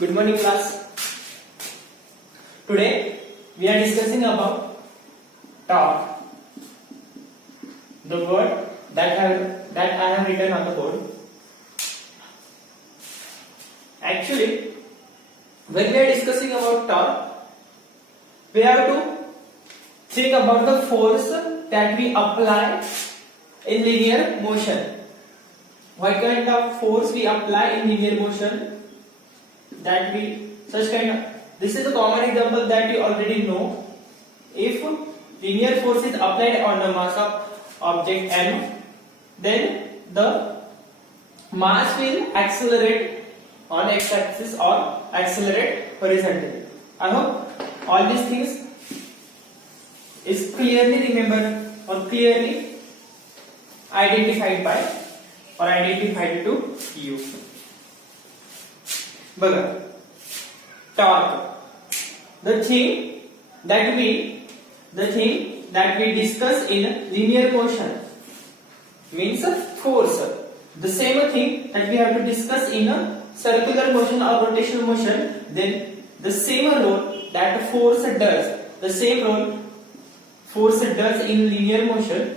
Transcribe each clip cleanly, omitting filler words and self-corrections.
Good morning, class. Today we are discussing about torque. The word that I have written on the board. Actually, when we are discussing about torque, we have to think about the force that we apply in linear motion. What kind of force we apply in linear motion? This is a common example that you already know. If linear force is applied on the mass of object m, then the mass will accelerate on x-axis or accelerate horizontally. I hope all these things is clearly remembered or clearly identified to you. Bhaga, torque. The thing that we discuss in linear motion means a force. The same thing that we have to discuss in a circular motion or rotational motion, then the same role that force does, the same role force does in linear motion,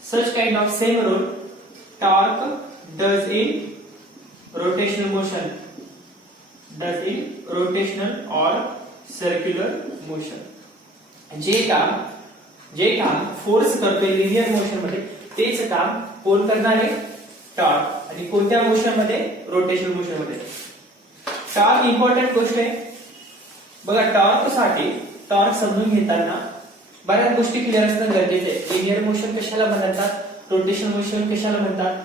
such kind of same role torque does in rotational motion, or circular motion. जे काम force करतोय linear motion मध्ये तेच काम कोण करणार आहे? Torque. आणि कोणत्या मोशन मध्ये? रोटेशनल मोशन मध्ये. टॉर्क इम्पॉर्टंट गोष्ट आहे बघा. टॉर्क समजून घेताना बऱ्याच गोष्टी क्लिअर असणं गरजेचं आहे. लिनियर मोशन कशाला म्हणतात, रोटेशनल मोशन कशाला म्हणतात,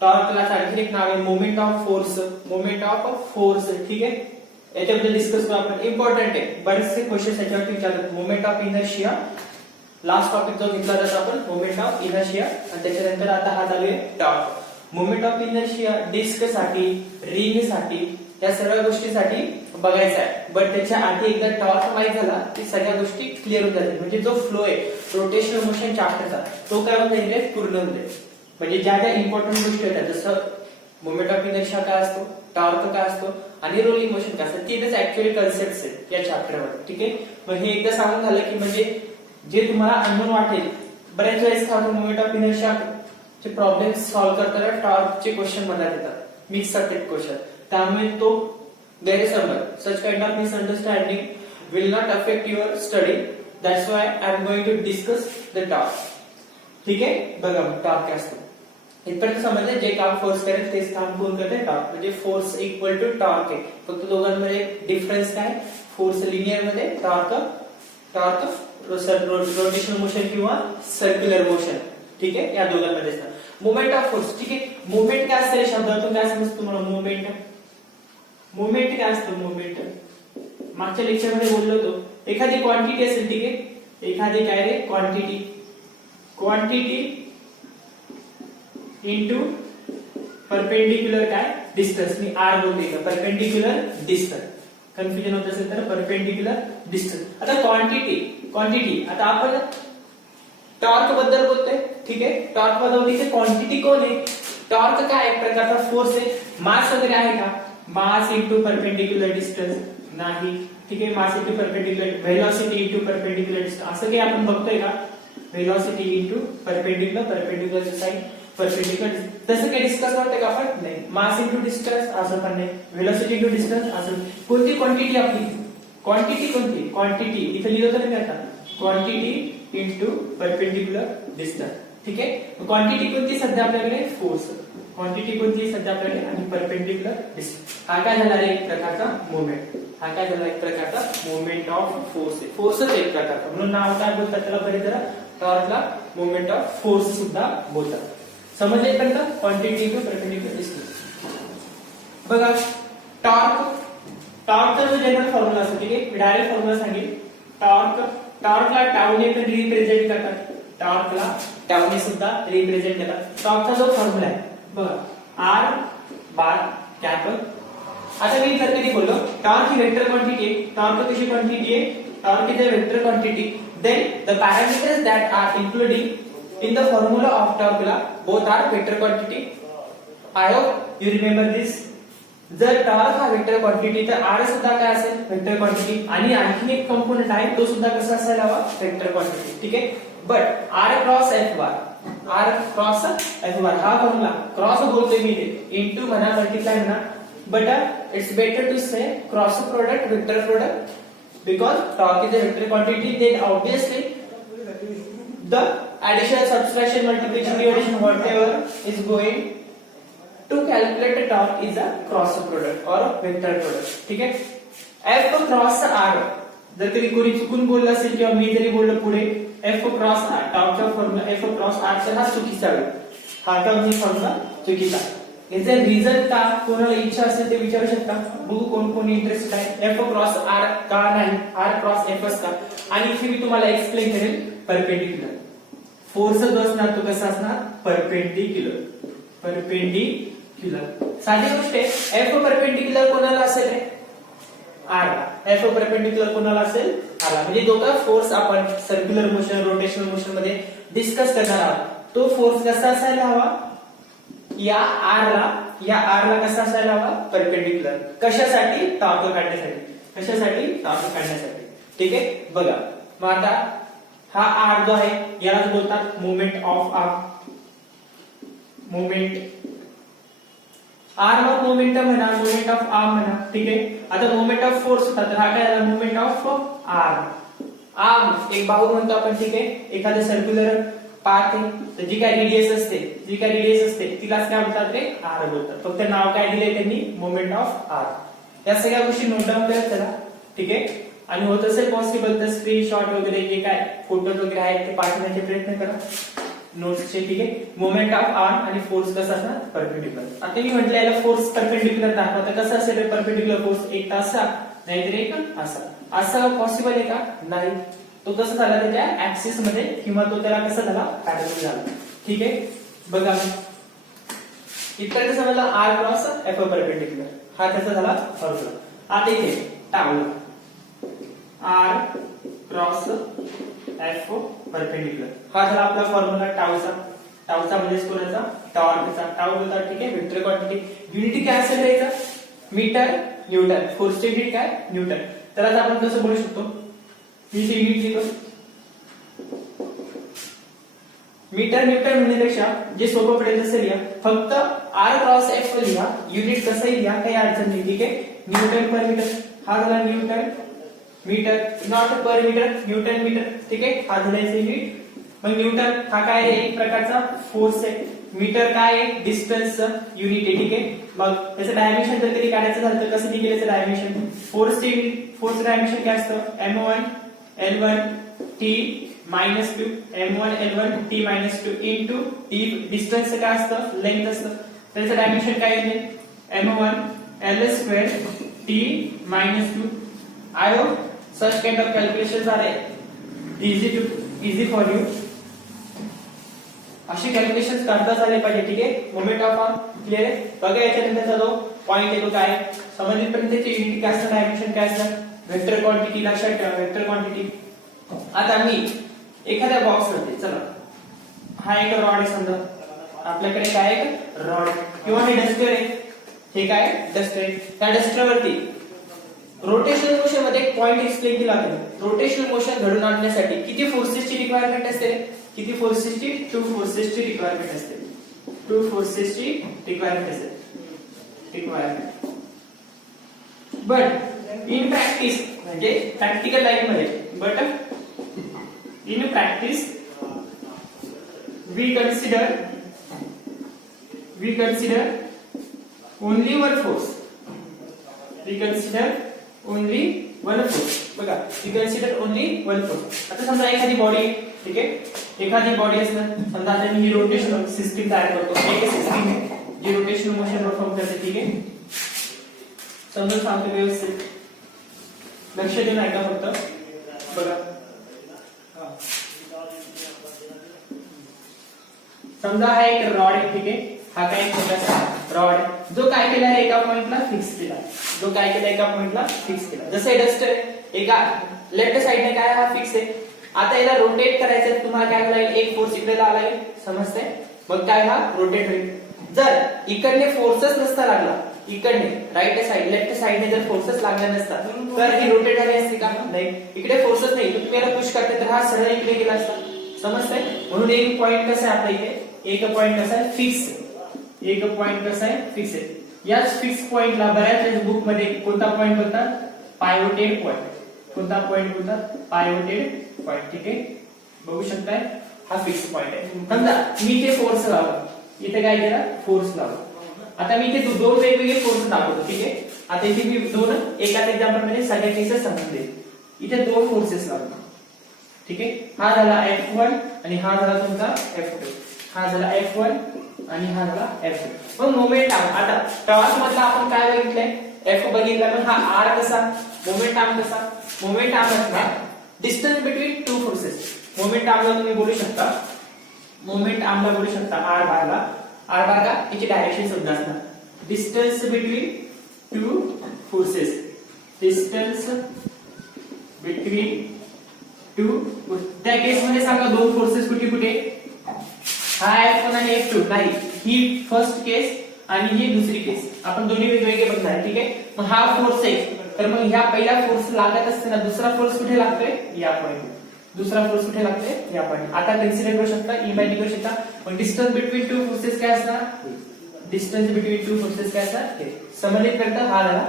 टॉर्कला आणखी एक नाव आहे मोमेंट ऑफ फोर्स. ठीक आहे, याच्याबद्दल डिस्कस करू आपण. इम्पॉर्टंट आहे, बरेचसे क्वेश्चन याच्यावरती विचारतात. Moment of inertia last topic जो घेतला जातो आपण, मोमेंट ऑफ इनर्शिया. आणि त्याच्यानंतर आता हा चालू आहे torque. Moment of inertia disc साठी, रिंग साठी, या सर्व गोष्टीसाठी बघायचा आहे. बट त्याच्या आधी एकदा टॉर्क माहित झाला की सगळ्या गोष्टी क्लिअर होऊन जातील. म्हणजे जो फ्लो आहे रोटेशनल मोशन चॅप्टरचा तो काय होऊन जाईल, पूर्ण होऊन जाईल. म्हणजे ज्या ज्या इम्पॉर्टंट गोष्टी होत्या, जसं मोमेंट ऑफ इनर्शिया काय असतो, टॉर्क काय असतो आणि रोलिंग मोशन काय असतं, तीनच ऍक्च्युअली कन्सेप्ट्स आहेत या चॅप्टरमध्ये. ठीक आहे, मग हे एकदा सांगून झालं की म्हणजे जे तुम्हाला अननोन वाटेल, बऱ्याच वेळेस का मोमेंट ऑफ इनर्शिया चे प्रॉब्लेम सॉल्व्ह करताना टॉर्कचे क्वेश्चन मनात येतात, मिक्स सर्किट क्वेश्चन. त्यामुळे तो गैरसमज, such kind of misunderstanding will not affect your study. That's why I am going to discuss the torque. ठीक आहे, बघा टॉर्क काय असतो. इथपर्यंत समजलं, जे काम फोर्स करेल तेच काम कोण करते, टॉर्क. म्हणजे फोर्स इक्वल टू टॉर्क आहे. फक्त दोघांमध्ये डिफरन्स काय, फोर्स लिनियर मध्ये, टॉर्क रोटेशनल मोशन किंवा सर्क्युलर मोशन. ठीक आहे, या दोघांमध्ये असतात. Moment of force. ठीक आहे, मोमेंट काय असते शब्दातून काय समजतं तुम्हाला? मोमेंट काय असतं? मोमेंट मागच्या लेक्चर मध्ये बोललो होतो. एखादी क्वांटिटी असेल, ठीक आहे, एखादी काय रे क्वांटिटी इंटू परपेंडिक्युलर काय डिस्टन्स. मी आर बोलते का, परपेंडिक्युलर डिस्टन्स. कन्फ्युजन होत असेल तर परपेंडिक्युलर डिस्टन्स. आता क्वांटिटी आता आपण टॉर्क बद्दल बोलतोय. ठीक आहे, टॉर्क बद्दल क्वांटिटी कोण आहे? टॉर्क काय एक प्रकारचा फोर्स आहे. मास वगैरे आहे का? मास इंटू परपेंडिक्युलर डिस्टन्स नाही. ठीक आहे, mass into perpendicular, velocity into perpendicular distance असं काही आपण बघतोय का? Velocity into perpendicular side, perpendicular तसं काही डिस्कस करतोय का आपण? नाही. मास इंटू डिस्टन्स असं पण नाही, व्हेलॉसिटी इंटू डिस्टन्स असं. कोणती क्वांटिटी आपली? क्वांटिटी कोणती? क्वांटिटी इथे लिहिलं तर नाही आता, क्वांटिटी इंटू परपेंडिक्युलर डिस्टन्स. ठीक आहे, क्वांटिटी कोणती सध्या आपल्याकडे? फोर्स. क्वांटिटी कोणती सध्या आपल्याकडे? आणि परपेंडिक्युलर डिस्टन्स. हा काय झाला रे? एक प्रकारचा मोमेंट. हा काय झाला? एक प्रकारचा मोमेंट ऑफ फोर्स. फोर्सच एक प्रकारचा, म्हणून नाव काय बोलतात त्याला? बरे जरा टॉर्कला मोमेंट ऑफ फोर्स सुद्धा बोलतात. समजले पर्यंत? Quantity into perpendicular distance. बघा टॉर्कचा जो जनरल फॉर्म्युला असतो, ठीक आहे, मी डायरेक्ट फॉर्म्युला सांगेल. टॉर्कला टाऊने पण रिप्रेझेंट करतात, टॉर्कला टाऊने सुद्धा रिप्रेझेंट करतात. टॉर्कचा जो फॉर्म्युला आहे बघा, आर बार कॅपिटल. आता मी जर कधी बोललो टॉर्क ही वेक्टर क्वांटिटी आहे, टॉर्क कशी क्वांटिटी आहे? Torque is a vector quantity. Then the parameters that are including in the formula of torque both are vector quantity. I hope you remember this. जर torque हा vector quantity तर R सुद्धा काय असेल vector quantity आणि आणखीन एक component आहे तो सुद्धा कसा असायला हवा वेक्टर क्वांटिटी ठीक आहे but R cross F bar R cross F bar हा फॉर्म्युला क्रॉस बोलतोय मी इनटू म्हणा मल्टिप्लाय म्हणा but it's better to say cross product vector product because torque is a vector quantity then obviously the addition subtraction multiplication division whatever is going to calculate a torque is a cross product or vector product ठीक आहे f cross r जर कधी कोणी चुकून बोलला असेल किंवा मी जरी बोललो पुढे f क्रॉस r टॉर्कचा फॉर्म्युला f क्रॉस r तर हा चुकीचा आहे हा टर्म फॉर्म्युला चुकीचा याचा रिझन का कोणाला इच्छा असेल ते विचारू शकता बघू कोण कोण इंटरेस्टेड आहे f क्रॉस r का नाही r क्रॉस f का आणि इथे मी तुम्हाला एक्सप्लेन करेल परपेंडिक्युलर फोर्स जो असणार तो कसा असणार परपेंडिक्युलर साधी गोष्ट आहे एफ परपेंडिक्युलर कोणाला असेल आर एफ परपेंडिक्युलर कोणाला असेल आर म्हणजे दोघा फोर्स आपण सर्क्युलर मोशन रोटेशनल मोशन मध्ये डिस्कस करणार आहोत तो फोर्स कसा असायला हवा या आर ला कसा असायला हवा परपेंडिक्युलर कशासाठी टॉर्क काढण्यासाठी ठीक आहे बघा मग आता हा आर जो आहे यालाच बोलतात moment of arm moment or व मोमेंटम म्हणा मोमेंट ऑफ आर्म म्हणा ठीक आहे आता मोमेंट ऑफ फोर्स होता तर हा काय झाला मोमेंट ऑफ आर्म एक बाहू म्हणतो आपण ठीक आहे एखादं सर्क्युलर पाथ आहे तर जी काय रेडियस असते तिलाच काय बोलतात रे आर बोलतात फक्त नाव काय दिले त्यांनी मोमेंट ऑफ आर या सगळ्या गोष्टी नोट डाऊन करा चला ठीक आहे आणि होत असेल पॉसिबल तर स्क्रीनशॉट वगैरे जे काय फोटोज वगैरे आहेत ते पाठवण्याचे प्रयत्न करा नोट्सचे ठीक आहे मोमेंट ऑफ आर्म आणि फोर्स कसा असणार परपेंडिक्युलर आता मी म्हटलं याला फोर्स परपेंडिक्युलर दाखवा तर कसं असेल परपेंडिक्युलर फोर्स एक असा नाहीतर एक असा पॉसिबल आहे का नाही तो कसा झाला त्याच्या ऍक्सिस मध्ये किंवा तो त्याला कसा झाला पॅरलल झाला ठीक आहे बघा इथपर्यंत समजला आर क्रॉस एफ परपेंडिक्युलर हा त्याचा झाला फॉर्म्युला आता इथे tau R cross F perpendicular हा झाला आपला फॉर्म्युला टाऊचा म्हणजे कोणाचा टॉर्कचा टाऊ बोलतात ठीक आहे वेक्टर क्वांटिटी युनिटी काय असेल याचा मीटर न्यूटन फोर्सची युनिट काय न्यूटन तर आता आपण कसं बोलू शकतो ही युनिट लिहितो मीटर न्यूटन म्हणण्यापेक्षा जे सोपं पडेल तसं लिहा फक्त आर क्रॉस एफ लिहा युनिट कसंही लिहा काही अडचण नाही ठीक आहे न्यूटन पर मीटर हा झाला newton metre not per metre newton metre ठीक आहे हा झाल्याचे युनिट मग न्यूटन हा काय आहे एक प्रकारचा फोर्स आहे मीटर काय आहे डिस्टन्स युनिट आहे ठीक आहे मग त्याचं डायमेन्शन जर कधी काढायचं झालं तर कसं दिलेलं त्याचं डायमेन्शन फोर्स डायमेन्शन काय असतं m1 l1 t -2 m1 l1 t -2 into t distance काय असतं लेंथ असतं त्याचं डायमेन्शन काय आहे m1 l2 t -2 I hope such kind of calculations are easy for you. अशी कॅल्क्युलेशन्स करता आले पाहिजे ठीक आहे मोमेंट ऑफ आर्म क्लियर आहे बघा याच्यानंतरचा जो पॉइंट आहे तो काय समजल्यापर्यंत त्याची युनिट काय असतं डायमेन्शन काय असतं वेक्टर क्वांटिटी लक्षात ठेवा वेक्टर क्वांटिटी आता मी एखाद्या बॉक्स मध्ये चला हा एक रॉड आहे समजा आपल्याकडे काय आहे रॉड किंवा हे डस्टर आहे हे काय डस्टर आहे त्या डस्टरवरती रोटेशनल मोशन मध्ये एक पॉइंट एक्सप्लेन केला आहे रोटेशनल मोशन घडून आणण्यासाठी किती फोर्सेसची रिक्वायरमेंट असते किती फोर्सेसची 2 फोर्सेसची रिक्वायरमेंट असते 2 फोर्सेसची रिक्वायरमेंट असते रिक्वायरमेंट बट इन प्रॅक्टिस म्हणजे प्रॅक्टिकल लाईफ मध्ये but in practice we consider only one force only one force बघा we consider only one force आता समजा एखादी बॉडी ठीक आहे एखादी बॉडी असणार समजा आता मी रोटेशनल सिस्टीम तयार करतो एक सिस्टीम आहे जी रोटेशनल मोशन परफॉर्म करते ठीक आहे समजून सांगतो व्यवस्थित लक्ष देऊन ऐका फक्त बघा समजा हा एक रॉड आहे ठीक आहे हा काय छोटासा रॉड जो काय केला आहे एका पॉइंटला फिक्स केला जसं डस्टर आहे एका लेफ्ट साइडने काय हा फिक्स आहे आता याला रोटेट करायचं तुम्हाला काय करायला एक फोर्स इकडे लावला आहे समजते मग काय हा रोटेट होईल जर इकडने फोर्सच नसता लागला इकडे राईट साइड लेफ्ट साइडने जर फोर्सेस लागला नसता तर ही रोटेट झाली असती का? नाही. इकडे फोर्सेस नाही, तुम्ही याला पुश करते तर हा सरळ इकडे गेला असता. समजतंय? म्हणून एक पॉइंट कसा आहे आपल्या इथे, एक पॉइंट कसा आहे फिक्स, एक पॉइंट कसा आहे फिक्स आहे. याच फिक्स पॉइंटला बऱ्याच बुक मध्ये कोणता पॉइंट बोलतात? Pivoted point. कोणता पॉइंट बोलतात? Pivoted point. ठीक आहे, बघू शकताय हा फिक्स पॉइंट आहे. समजा मी इथे फोर्स लावला, इथे काय केला? फोर्स लावला. आता मी इथे दोन वेगवेगळे फोर्स दाखवतो. ठीक आहे, आता इथे मी दोन एकाच एक्झाम्पल मध्ये सगळ्या केसेस समजले. इथे दोन फोर्सेस लावतो. ठीक आहे, हा झाला F1 आणि हा झाला तुमचा F2. हा झाला F1 आणि हा झाला F2. मग मोमेंट आर्म, आता टॉर्क मधला आपण काय बघितलंय? F बघितला, पण हा R कसा? मोमेंट आर्म कसा? मोमेंट आर्म असणार distance between two forces. Moment आर्मला तुम्ही बोलू शकता, मोमेंट आर्मला बोलू शकता R बारला. R बार का याची डायरेक्शन सुद्धा असणार distance between two forces. Distance between to, त्या केस मध्ये सांगा दोन फोर्सेस कुठे कुठे? हा F1 आणि F2 नाही, ही फर्स्ट केस आणि ही दुसरी केस. आपण दोन्ही वेगवेगळे बघणार. ठीक आहे, मग हा फोर्स आहे तर मग ह्या पहिला फोर्स लागत असताना दुसरा फोर्स कुठे लागतोय? या पॉइंट. दुसरा फोर्स कुठे लागतोय? या पॉइंट. आता कन्सिडर करू शकता, इमॅजिन करू शकता. मग डिस्टन्स बिटवीन टू फोर्सेस काय असणार? डिस्टन्स बिटवीन टू फोर्सेस काय असणार? समजले करता हा झाला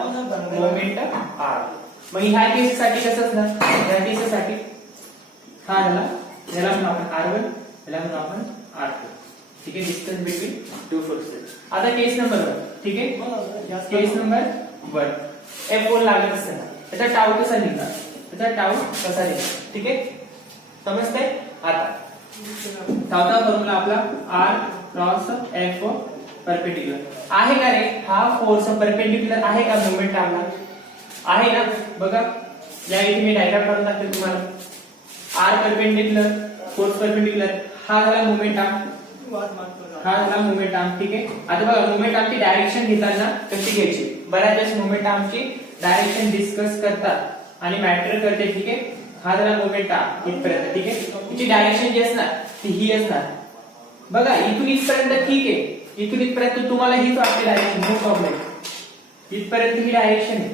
मोमेंट आर. मग ह्या केससाठी कसं असणार? ह्या केससाठी हा झाला, याला म्हणून आपण R1, याला म्हणून आपण R2. ठीक आहे, डिस्टन्स बिटवीन टू फोर्सेस. आता केस नंबर 1. ठीक आहे, केस नंबर 1 F1 लागत असताना त्याचा टाऊ कसा निघणार? त्याचा टाऊ कसा निघणार? ठीक आहे, समजतंय? आता टाऊचा फॉर्म्युला आपला R क्रॉस F परपेंडिक्युलर आहे का रे? हा फोर्स परपेंडिक्युलर आहे का मोमेंट आर्मला? आहे ना? बघा या इथे मी डायग्राम काढून दाखवते तुम्हाला. R परपेंडिक्युलर, फोर्स परपेंडिक्युलर, हा झाला मोमेंट आर्म, हा झाला मोमेंट आर्म. ठीक आहे, आता बघा मोमेंट आर्मची डायरेक्शन घेताना कशी घ्यायची? बऱ्याच वेळेस मोमेंट आर्मची डायरेक्शन डिस्कस करतात आणि मॅटर करते. ठीक आहे, हा झाला मोमेंट आर्म इथपर्यंत. ठीक आहे, तिची डायरेक्शन जी असणार ती ही असणार. बघा इथून इथपर्यंत ठीक आहे, इथून इथपर्यंत तुम्हाला हीच वाटते डायरेक्शन, नो प्रॉब्लेम. इथपर्यंत ही डायरेक्शन आहे,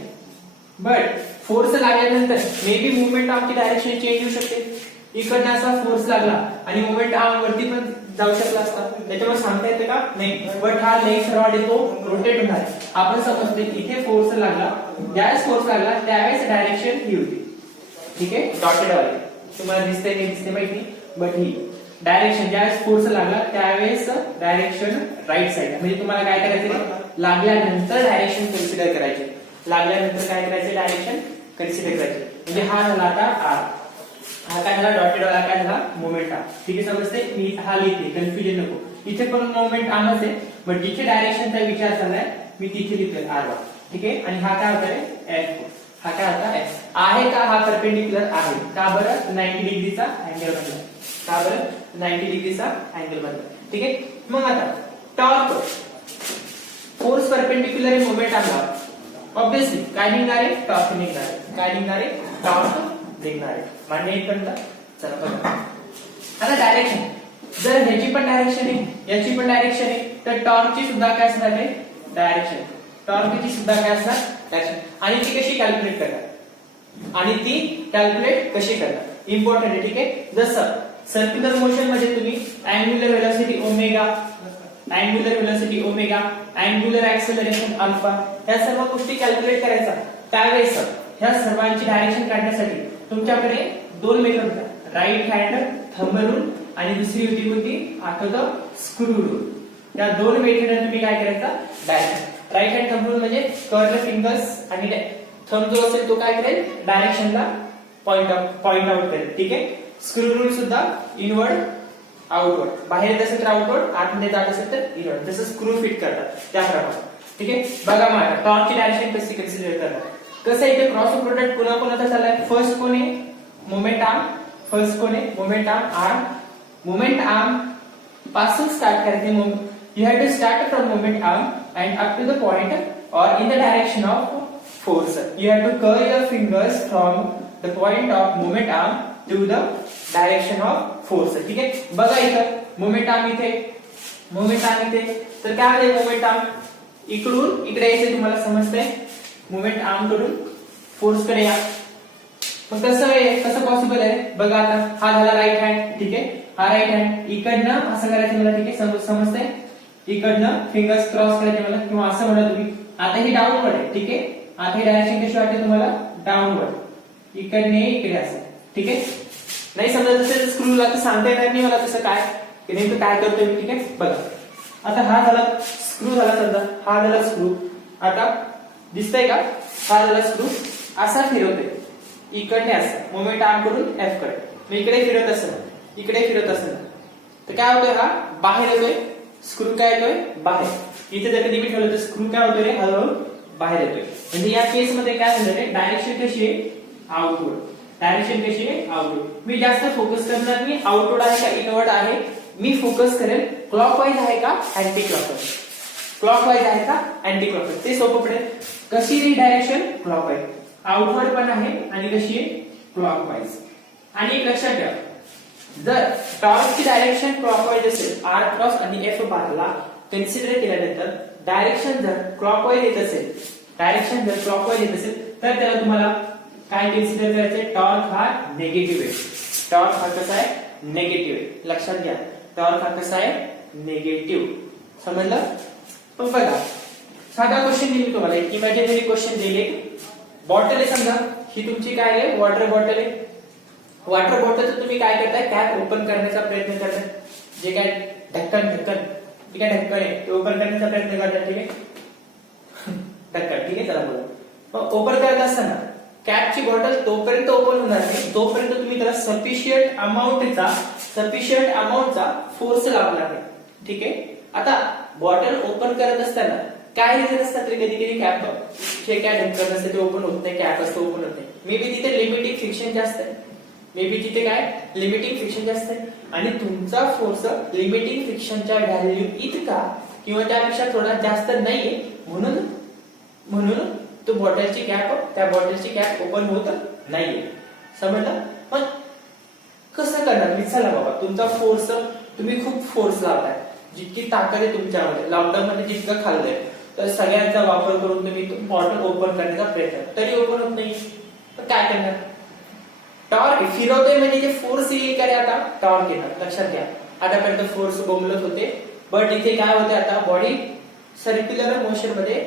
बट फोर्स लागल्यानंतर मे बी मुवमेंट आर्मची डायरेक्शन चेंज होऊ शकते. इकडनं असा फोर्स लागला आणि मुवमेंट आर्म वरती पण जाऊ शकला असता, त्याच्यामुळे सांगता येते का? नाही. बट हा लेग सरवाडे तो रोटेट होणार आहे. आपण समजतो इथे फोर्स लागला, ज्यावेळेस फोर्स लागला त्यावेळेस डायरेक्शन ही होती. ठीक आहे, डॉटेड वाले तुम्हाला दिसते नाही दिसते माहिती, बट ही डायरेक्शन ज्यावेळेस फोर्स लागला त्यावेळेस डायरेक्शन राईट साइड. म्हणजे तुम्हाला काय करायचं? लागल्यानंतर डायरेक्शन कन्सिडर करायचे. लागल्यानंतर काय करायचे? डायरेक्शन कन्सिडर करायचे. म्हणजे हा झाला आता आर, हा काय झाला? डॉटेड वाला काय झाला? Moment arm. ठीक आहे, समजते? मी हा लिहिते, कन्फ्युजन नको. इथे पण मोमेंट आर्मच आहे, बट जिथे डायरेक्शनचा विचार चाललाय मी तिथे लिहितोय R1. ठीक आहे, आणि हा काय होता? F. हा काय होता? F आहे का? हा परपेंडिक्युलर आहे का? बरं 90 डिग्रीचा अँगल बनला. का बरं 90 डिग्रीचा अँगल बनला. ठीक आहे, मग आता टॉर्क, फोर्स परपेंडिक्युलर आहे मोमेंट आर्मला, ऑब्वियसली काय निघणार आहे? टॉर्क निघणार आहे. काय निघणार आहे? टॉर्क निघणार आहे. मान्य इथपर्यंत? चला बघा आता डायरेक्शन, जर ह्याची पण डायरेक्शन आहे याची पण डायरेक्शन आहे तर टॉर्कची सुद्धा काय असणार आहे? डायरेक्शन. टॉर्कची सुद्धा काय असणार? डायरेक्शन. आणि ती कशी कॅल्क्युलेट करणार? आणि ती कॅल्क्युलेट कशी करणार? इम्पॉर्टंट आहे. ठीक आहे, जसं सर्क्युलर मोशन मध्ये तुम्ही angular velocity omega, angular velocity omega, angular acceleration alpha, या सर्व गोष्टी कॅल्क्युलेट करायचा. त्यावेळेस ह्या सर्वांची डायरेक्शन काढण्यासाठी तुमच्याकडे दोन मेथड होत्या, राईट हँड थंब रूल आणि दुसरी होती कोणती? आठवतं? Screw rule. या दोन मेथड तुम्ही काय करायचा? Direction. Right hand thumb rule म्हणजे कर्ल फिंगर्स आणि थंब जो असेल तो काय करेल? डायरेक्शनला पॉइंट आउट करेल. ठीक आहे, स्क्रू रूल सुद्धा इनवर्ड आउटवर्ड, बाहेर असेल तर आउटवर्ड, आतमध्ये जात असेल तर इनवर्ड, जसं स्क्रू फिट करतात त्याप्रमाणे. ठीक आहे, बघा मला टॉर्कची डायरेक्शन कशी कन्सिडर करणार? कसं इथे क्रॉस प्रोडक्ट पुन्हा कोणाचा चाललाय? फर्स्ट कोण आहे? Moment arm. फर्स्ट कोण आहे? Moment arm. मोमेंट आर्म पासून स्टार्ट करायचे. You have to start from moment arm and up to the point or in the direction of force. You have to curl your fingers from the point of moment arm to the direction of force. ठीक आहे, बघा इथं moment arm इथे, moment arm इथे, तर काय आहे moment arm? इकडून इकडे यायचं तुम्हाला समजतंय, मोमेंट आर्म कडून फोर्स कडे या. मग कसं पॉसिबल आहे बघा. आता हा झाला राईट हँड, ठीक आहे, हा राईट हँड. इकडनं असं करायचं मला, ठीक आहे, समजतंय. इकडनं फिंगर्स क्रॉस करायचे मला, किंवा असं म्हणा तुम्ही. आता हे डाऊनवर्ड आहे, ठीक आहे. आता ही डायरेक्शन कशी वाटते तुम्हाला, डाऊनवर्ड. इकडने इकडे असं, ठीक आहे. नाही समजा तसं स्क्रूला तर सांगता येणार नाही मला तसं काय की नेमकं काय करतोय मी, ठीक आहे. बघा आता हा झाला स्क्रू झाला, समजा हा झाला स्क्रू. आता दिसतंय का, हा झाला स्क्रू. असा फिरवतोय इकडने असं, मोमेंट आर्म कडून एफ कडे. मी इकडे फिरत असेल, इकडे फिरत असेल तर काय होतोय, हा बाहेर येतोय, स्क्रू काय येतोय बाहेर. इथे जर कधी मी ठेवलं तर स्क्रू काय होतोय रे, हळूहळू बाहेर येतोय. म्हणजे या केस मध्ये काय झालं रे, डायरेक्शन कशी आहे, आउटवर्ड. डायरेक्शन कशी आहे, आउटवर्ड. मी जास्त फोकस करणार मी आउटवर्ड आहे का इनवर्ड आहे, मी फोकस करेल क्लॉकवाईज आहे का अँटी क्लॉकवाईज. क्लॉकवाईज आहे का अँटी क्लॉकवाईज, ते सोपं पडेल. कशी री डायरेक्शन, क्लॉकवाईज. आउटवर्ड पण आहे आणि कशी आहे, क्लॉकवाईज. आणि एक लक्षात ठेवा, जर टॉर्कची डायरेक्शन क्लॉकवाईज असेल, आर क्रॉस आणि एफ बारला कन्सिडर केल्यानंतर डायरेक्शन जर क्लॉकवाईज येत असेल, डायरेक्शन जर क्लॉकवाईज येत असेल तर त्याला तुम्हाला काय कन्सिडर करायचंय, टॉर्क हा निगेटिव्ह आहे. टॉर्क हा कसा आहे, निगेटिव्ह आहे. लक्षात घ्या, टॉर्क हा कसा आहे, निगेटिव्ह. समजलं. पण बघा साधा क्वेश्चन दिली तुम्हाला, एक इमॅजिनरी क्वेश्चन दिले. बॉटल आहे समजा, ही तुमची काय आहे, वॉटर बॉटल आहे. वॉटर बॉटलचं तुम्ही काय करताय, कॅप ओपन करण्याचा प्रयत्न करताय. जे काय ढक्कन ठीक आहे, ढक्कन आहे ते ओपन करण्याचा प्रयत्न करताय, ठीक आहे. ढक्कन, ठीक आहे, चला बोला. ओपन करत असताना कॅपची बॉटल तोपर्यंत ओपन होणार नाही तोपर्यंत तुम्ही त्याला सफिशियंट अमाऊंटचा फोर्स लावला आहे, ठीक आहे. आता बॉटल ओपन करत असताना काय रिझन असतात रे, कधी कधी कॅप जे काय ढक्कन असते ते ओपन होत नाही, कॅप असतं ओपन होत नाही. मे बी तिथे लिमिटिंग फ्रिक्शन जास्त आहे, मे बी तिथे काय लिमिटिंग फ्रिक्शन जास्त आहे, आणि तुमचा फोर्स लिमिटिंग फ्रिक्शनच्या व्हॅल्यू इतका किंवा त्यापेक्षा थोडा जास्त नाहीये, म्हणून तो त्या बॉटलची कॅप ओपन होत नाहीये. समजलं. पण कसं करणार मी, चला बाबा तुमचा फोर्स, तुम्ही खूप फोर्स लावताय, जितकी ताकद आहे तुमच्यामध्ये, लॉकडाऊन मध्ये जितकं खाल्लंय तर सगळ्यांचा वापर करून तुम्ही बॉटल ओपन करण्याचा प्रयत्न, तरी ओपन होत नाही, तर काय करणार. टॉर्क फिरवतोय म्हणजे जे फोर्स येईल का रे, आता टॉर्क येणार. लक्षात घ्या, आतापर्यंत फोर्स बोंबलत होते, बट इथे काय होते, आता बॉडी सर्क्युलर मोशन मध्ये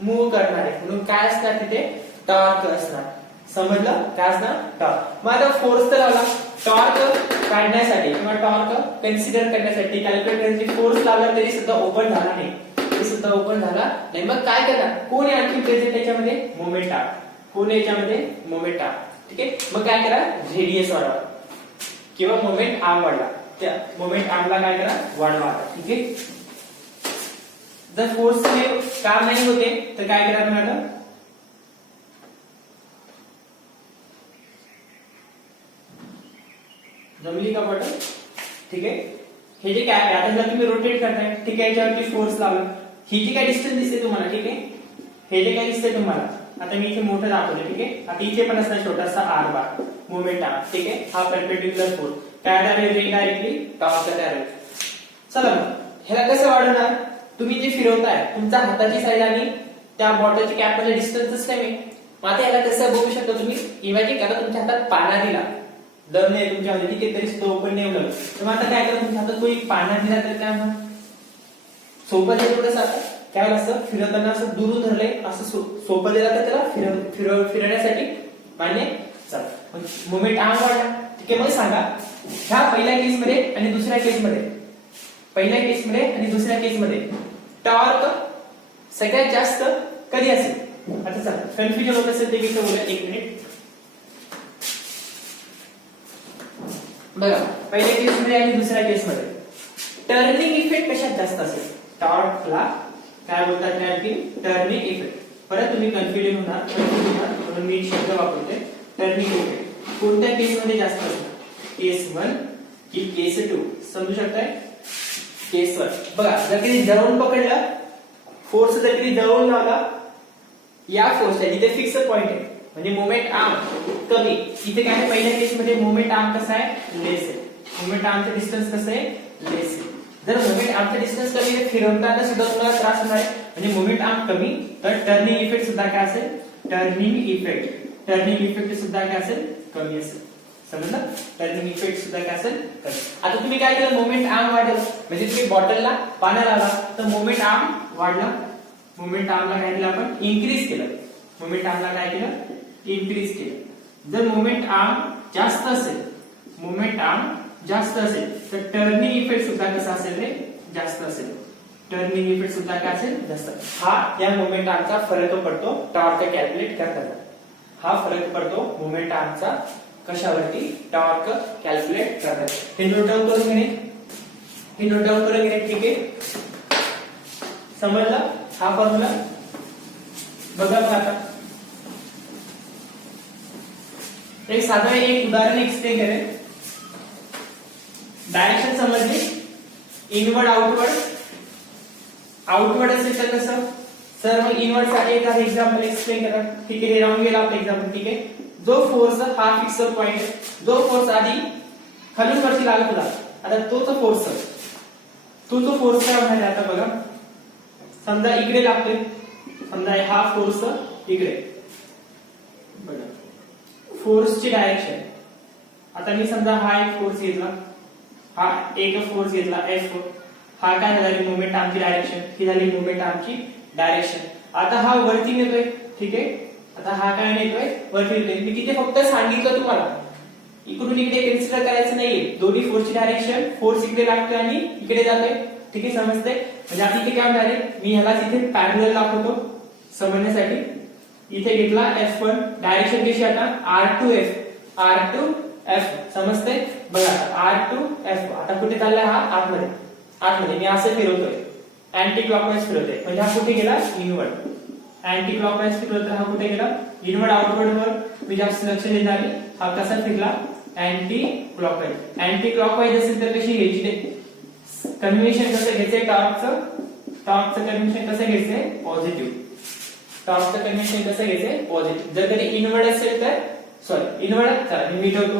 मूव्ह करणार आहे, म्हणून काय असणार तिथे, टॉर्क असणार. समजलं, काय असणार, टॉर्क. मग आता फोर्स तर आला, टॉर्क काढण्यासाठी किंवा टॉर्क कन्सिडर करण्यासाठी कॅल्क्युलेट करण्यासाठी फोर्स लावला तरी सुद्धा ओपन झाला नाही, तरी सुद्धा ओपन झाला नाही. मग काय करणार, कोण आहे आणखी प्रेझेंट याच्यामध्ये, मोमेंट आर्म. कोण आहे याच्यामध्ये, मोमेंट आर्म, ठीक आहे. मग काय करा, रेडियस वाढवा किंवा मोमेंट आर्म वाढवा, त्या मोमेंट आर्मला काय करा, वाढवा, ठीक आहे. जर फोर्स काम नाही होते तर काय करा तुम्ही, आता जमली का बॉटल, ठीक आहे. हे जे काय आता जर तुम्ही रोटेट करताय, ठीक आहे, याच्यावरती फोर्स लावला, ही जी काय डिस्टन्स दिसते तुम्हाला, ठीक आहे, हे जे काय दिसते तुम्हाला, आता मी इथे मोठं दाखवलं, ठीक आहे. आता इथे पण असणार छोटासा आर बार, मोमेंट आर्म, ठीक आहे. हा परपेंडिक्युलर फोर्स काय डायरेक्टली टॉर्क तयार होईल. चला मग ह्याला कसं वाढवणार, तुम्ही जे फिरवताय तुमच्या हाताची साईड आणि त्या बॉटलची कॅप मध्ये डिस्टन्स सेम आहे. मग आता याला कसं बघू शकता तुम्ही, इमॅजिन करा तुमच्या हातात पाना दिला, दम नाही तुमच्यामध्ये, ठीक आहे, तरी सुद्धा ओपन नाही होणार. तर मग आता काय करा, तुमच्या हातात कोणी पाना दिला तर काय होणार, सोपं आहे थोडंसं. आता काय असं फिरवताना असं दूर धरलंय, असं सोपं दिला तर त्याला फिरवण्यासाठी मान्य. चला मोमेंट आर्म वाढला, ठीक आहे. मग सांगा ह्या पहिल्या केसमध्ये आणि दुसऱ्या केसमध्ये, पहिल्या केसमध्ये आणि दुसऱ्या केसमध्ये टॉर्क सगळ्यात जास्त कधी असेल. आता चला कन्फ्युजन होत असेल ते मी बोलूया, एक मिनिट. बघा पहिल्या केसमध्ये आणि दुसऱ्या केसमध्ये टर्निंग इफेक्ट कशात जास्त असेल, टॉर्कला काय बोलतात, टर्निंग इफेक्ट. परत तुम्ही कन्फ्युजन होणार म्हणून मी शब्द वापरतोय, टर्निंग इफेक्ट. कोणत्या केसमध्ये जास्त असेल, केस 1 की केस 2, समजू शकताय. केस 1 बघा, जर कधी जवळून पकडलं, फोर्स जर कधी जवळून लावला, या फोर्सला जिथे फिक्स पॉइंट आहे म्हणजे मोमेंट आर्म कमी, इथे काय पहिल्या केसमध्ये मोमेंट आर्म कसा आहे, लेस आहे. मोमेंट आर्मचं डिस्टन्स कसं आहे, लेस आहे. जर मोमेंट आर्मचा डिस्टन्स कमी आहे फिरवताना सुद्धा तुम्हाला त्रास होणार आहे म्हणजे मोमेंट आर्म कमी तर टर्निंग इफेक्ट सुद्धा काय असेल टर्निंग इफेक्ट सुद्धा काय असेल कमी असेल समजलं टर्निंग इफेक्ट सुद्धा काय असेल कमी आता तुम्ही काय केलं मोमेंट आर्म वाढलं म्हणजे तुम्ही बॉटलला पाणी लावला तर मोमेंट आर्म वाढला मोमेंट आर्मला काय केलं आपण इन्क्रीज केलं मोमेंट आर्मला काय केलं इन्क्रीज केलं जर मोमेंट आर्म जास्त असेल तर टर्निंग इफेक्ट सुद्धा कसा असेल रे जास्त असेल टर्निंग इफेक्ट सुद्धा काय असेल जास्त हा या मोमेंट आर्मचा फरक पडतो टॉर्क कॅल्क्युलेट करताना हा फरक पडतो मोमेंट आर्मचा कशावरती टॉर्क कॅल्क्युलेट करताना हे नोट डाउन करून घेणे ठीक आहे समजलं हा फॉर्म्युला बघा आता एक साधं एक उदाहरण एक्सप्लेन करें डायरेक्शन समजली इनवर्ड आउटवर्ड असेल तर कसं सर मग इनवर्ड साठी एक एक्झाम्पल एक्सप्लेन करा ठीक आहे हे राहून गेला आपलं एक्झाम्पल ठीक आहे जो फोर्स हा फिक्स पॉइंट जो फोर्स आधी खालून वरती लागत होता आता तो फोर्स काय होणार आहे आता बघा समजा इकडे लागतोय समजा हा फोर्स इकडे बघा फोर्सची डायरेक्शन आता मी समजा हा एक फोर्स घेतला हा एक फोर्स घेतला F हा काय झाली मोमेंट आर्मची डायरेक्शन ही झाली मोमेंट आर्मची डायरेक्शन आता हा वरती नेतोय ठीक आहे आता हा काय नेतोय वरती नेतोय मी किती फक्त सांगितलं तुम्हाला इकडून इकडे कन्सिडर करायचं नाहीये दोन्ही फोर्सची डायरेक्शन फोर्स इकडे लागतोय आणि इकडे जातोय ठीक आहे समजते म्हणजे आता इथे काय होणार आहे मी ह्याला इथे पॅरलल दाखवतो समजण्यासाठी इथे घेतला F1 डायरेक्शन कशी आता R2F समजते बघा R2F आता कुठे चाललाय हा आतमध्ये मी असं फिरवतोय अँटी क्लॉकवाईज फिरवतोय म्हणजे हा कुठे गेला इनवर्ड अँटी क्लॉकवाईज फिरवतोय हा कुठे गेला इनवर्ड आउटवर्ड वर मी जास्त लक्ष देणार नाही हा कसा फिरला अँटी क्लॉकवाईज असेल तर कशी घ्यायची कन्व्हेन्शन कसं घ्यायचंय टॉर्कचं कन्व्हेन्शन कसं घ्यायचंय पॉझिटिव्ह टॉर्कचं कन्व्हेन्शन कसं घ्यायचंय पॉझिटिव्ह जर कधी इनवर्ड असेल तर सॉरी इनवर्ड चला मी मिटवतो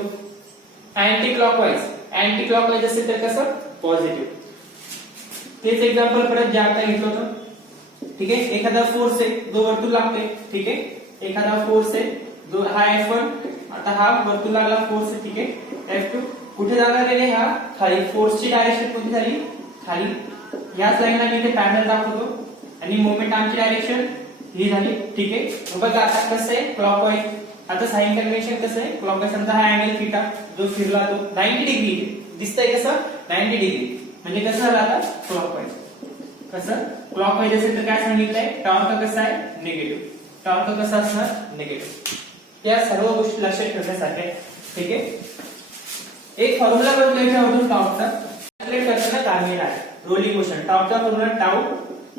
अँटी क्लॉकवाईज असेल तर कसं पॉझिटिव्ह तेच एक्झाम्पल परत जे आता घेतलं होतं ठीक आहे एखादा फोर्स आहे जो वर्तुळ लागतोय ठीक आहे एखादा फोर्स आहे जो हा F1 आता हा वर्तुळ लागला फोर्स आहे ठीक आहे F2 कुठे जाणार आहे हा खाली फोर्सची डायरेक्शन कुठे झाली खाली याच लाईनला मी इथे पॅरलल दाखवतो आणि मोमेंट आर्मची डायरेक्शन ही झाली ठीक आहे बघा आता कसं आहे क्लॉकवाईज आता साइन कन्व्हेन्शन कसं आहे क्लॉकवाईज समजा हा अँगल थीटा जो फिरला तो 90 डिग्री दिसतंय कसं 90 डिग्री म्हणजे कसं झालं आता क्लॉकवाईज असेल तर काय सांगितलंय टॉर्क कसा आहे निगेटिव्ह टॉर्क कसा असणार निगेटिव्ह या सर्व गोष्टी लक्षात ठेवण्यासाठी ठीक आहे एक फॉर्म्युला बघूया याच्यावरून टॉर्कचा कॅल्क्युलेट करताना काढलेला आहे रोलिंग मोशन टॉर्कचा formula tau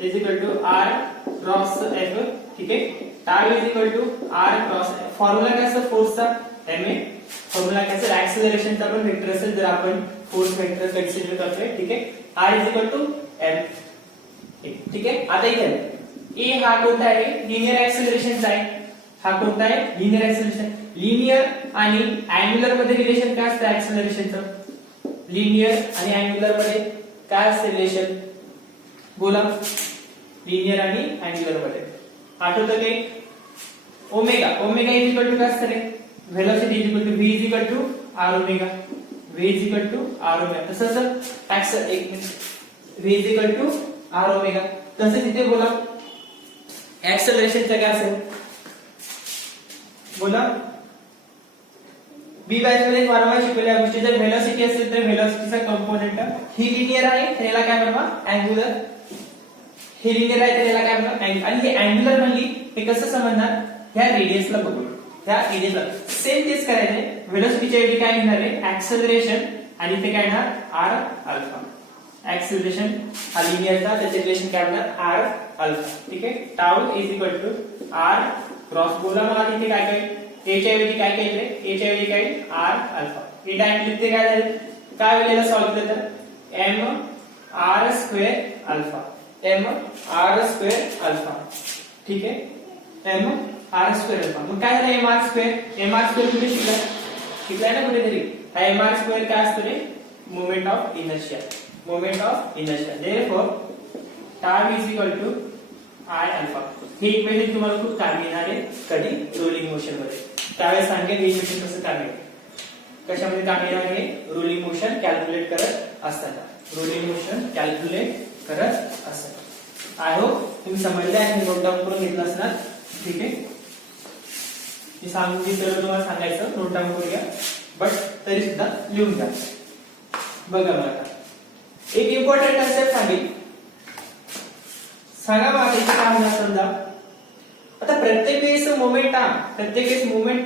is equal to r cross f ठीक आहे tau is equal to r cross formula काय असतो फोर्सचा ma फॉर्म्युला काय असेल ऍक्सेलरेशनचा पण वेक्टर असेल जर आपण फोर्स वेक्टर कन्सिडर करतोय ठीक आहे r is equal to m ठीक आहे आता इथे a हा कोणता आहे लिनियर ऍक्सेलरेशनचा आहे हा कोणता आहे लिनियर ऍक्सेलरेशन लिनियर आणि अँग्युलर मध्ये रिलेशन काय असतं ऍक्सेलरेशनचं लिनियर आणि अँग्युलर मध्ये काय असते रिलेशन बोला लिनियर आणि अँग्युलर मध्ये आठवतं काही ओमेगा इज इक्वल टू काय असतं रे velocity is equal to v is equal to r omega v is equal to r omega तसंच v is equal to r omega तसंच इथे बोला ऍक्सेलरेशनचं काय असेल बोला बी बॅच मध्ये वारंवार शिकवल्या गोष्टी जर व्हेलॉसिटी असेल तर व्हेलॉसिटीचा कंपोनेंट ही लिनियर आहे तर याला काय म्हणवा अँग्युलर हे लिनियर आहे तर याला काय म्हणवा आणि हे अँग्युलर म्हणली हे कसं समजणार ह्या रेडियसला बघून ह्या रेडियसला सेम तेच करायचंय व्हेलॉसिटीच्या ऐवजी काय घेणार आहे ऍक्सेलरेशन आणि इथे काय येणार r अल्फा ऍक्सेलरेशन हा लिनियरचा त्याचे रिलेशन काय होणार r अल्फा ठीक आहे tau is equal to r cross बोला मला इथे काय काय a च्या ऐवजी काय केले a च्या ऐवजी काय r अल्फा हे डायरेक्ट लिहिते काय झाले काय वेळेला सॉल्व केलं तर m r square alpha m r square alpha ठीक आहे m r स्क्वेअर अल्फा मग काय झालं m r स्क्वेअर कुठे शिकलाय ना कुठेतरी हा m r स्क्वेअर काय असतो रे moment of inertia moment of inertia. Therefore tau is equal to I alpha. हे इक्वेशन तुम्हाला खूप कामी येणार आहे कधी रोलिंग मोशन मध्ये. त्यावेळेस सांगेल हे इक्वेशन कसं कामी येईल. कशामध्ये कामी येणार आहे? रोलिंग मोशन कॅल्क्युलेट करत असताना. रोलिंग मोशन कॅल्क्युलेट करत असताना. आय होप तुम्ही समजले आणि नोट डाऊन करून घेतलं असणार. ठीक आहे, मी सांगून सर्व तुम्हाला सांगायचं नोट डाऊन करूया, बट तरी सुद्धा लिहून घ्या. बघा मला एक इम्पॉर्टंट कन्सेप्ट सांगेल. सांगा मला इथे काय होणार समजा. आता प्रत्येक वेळेस मोमेंट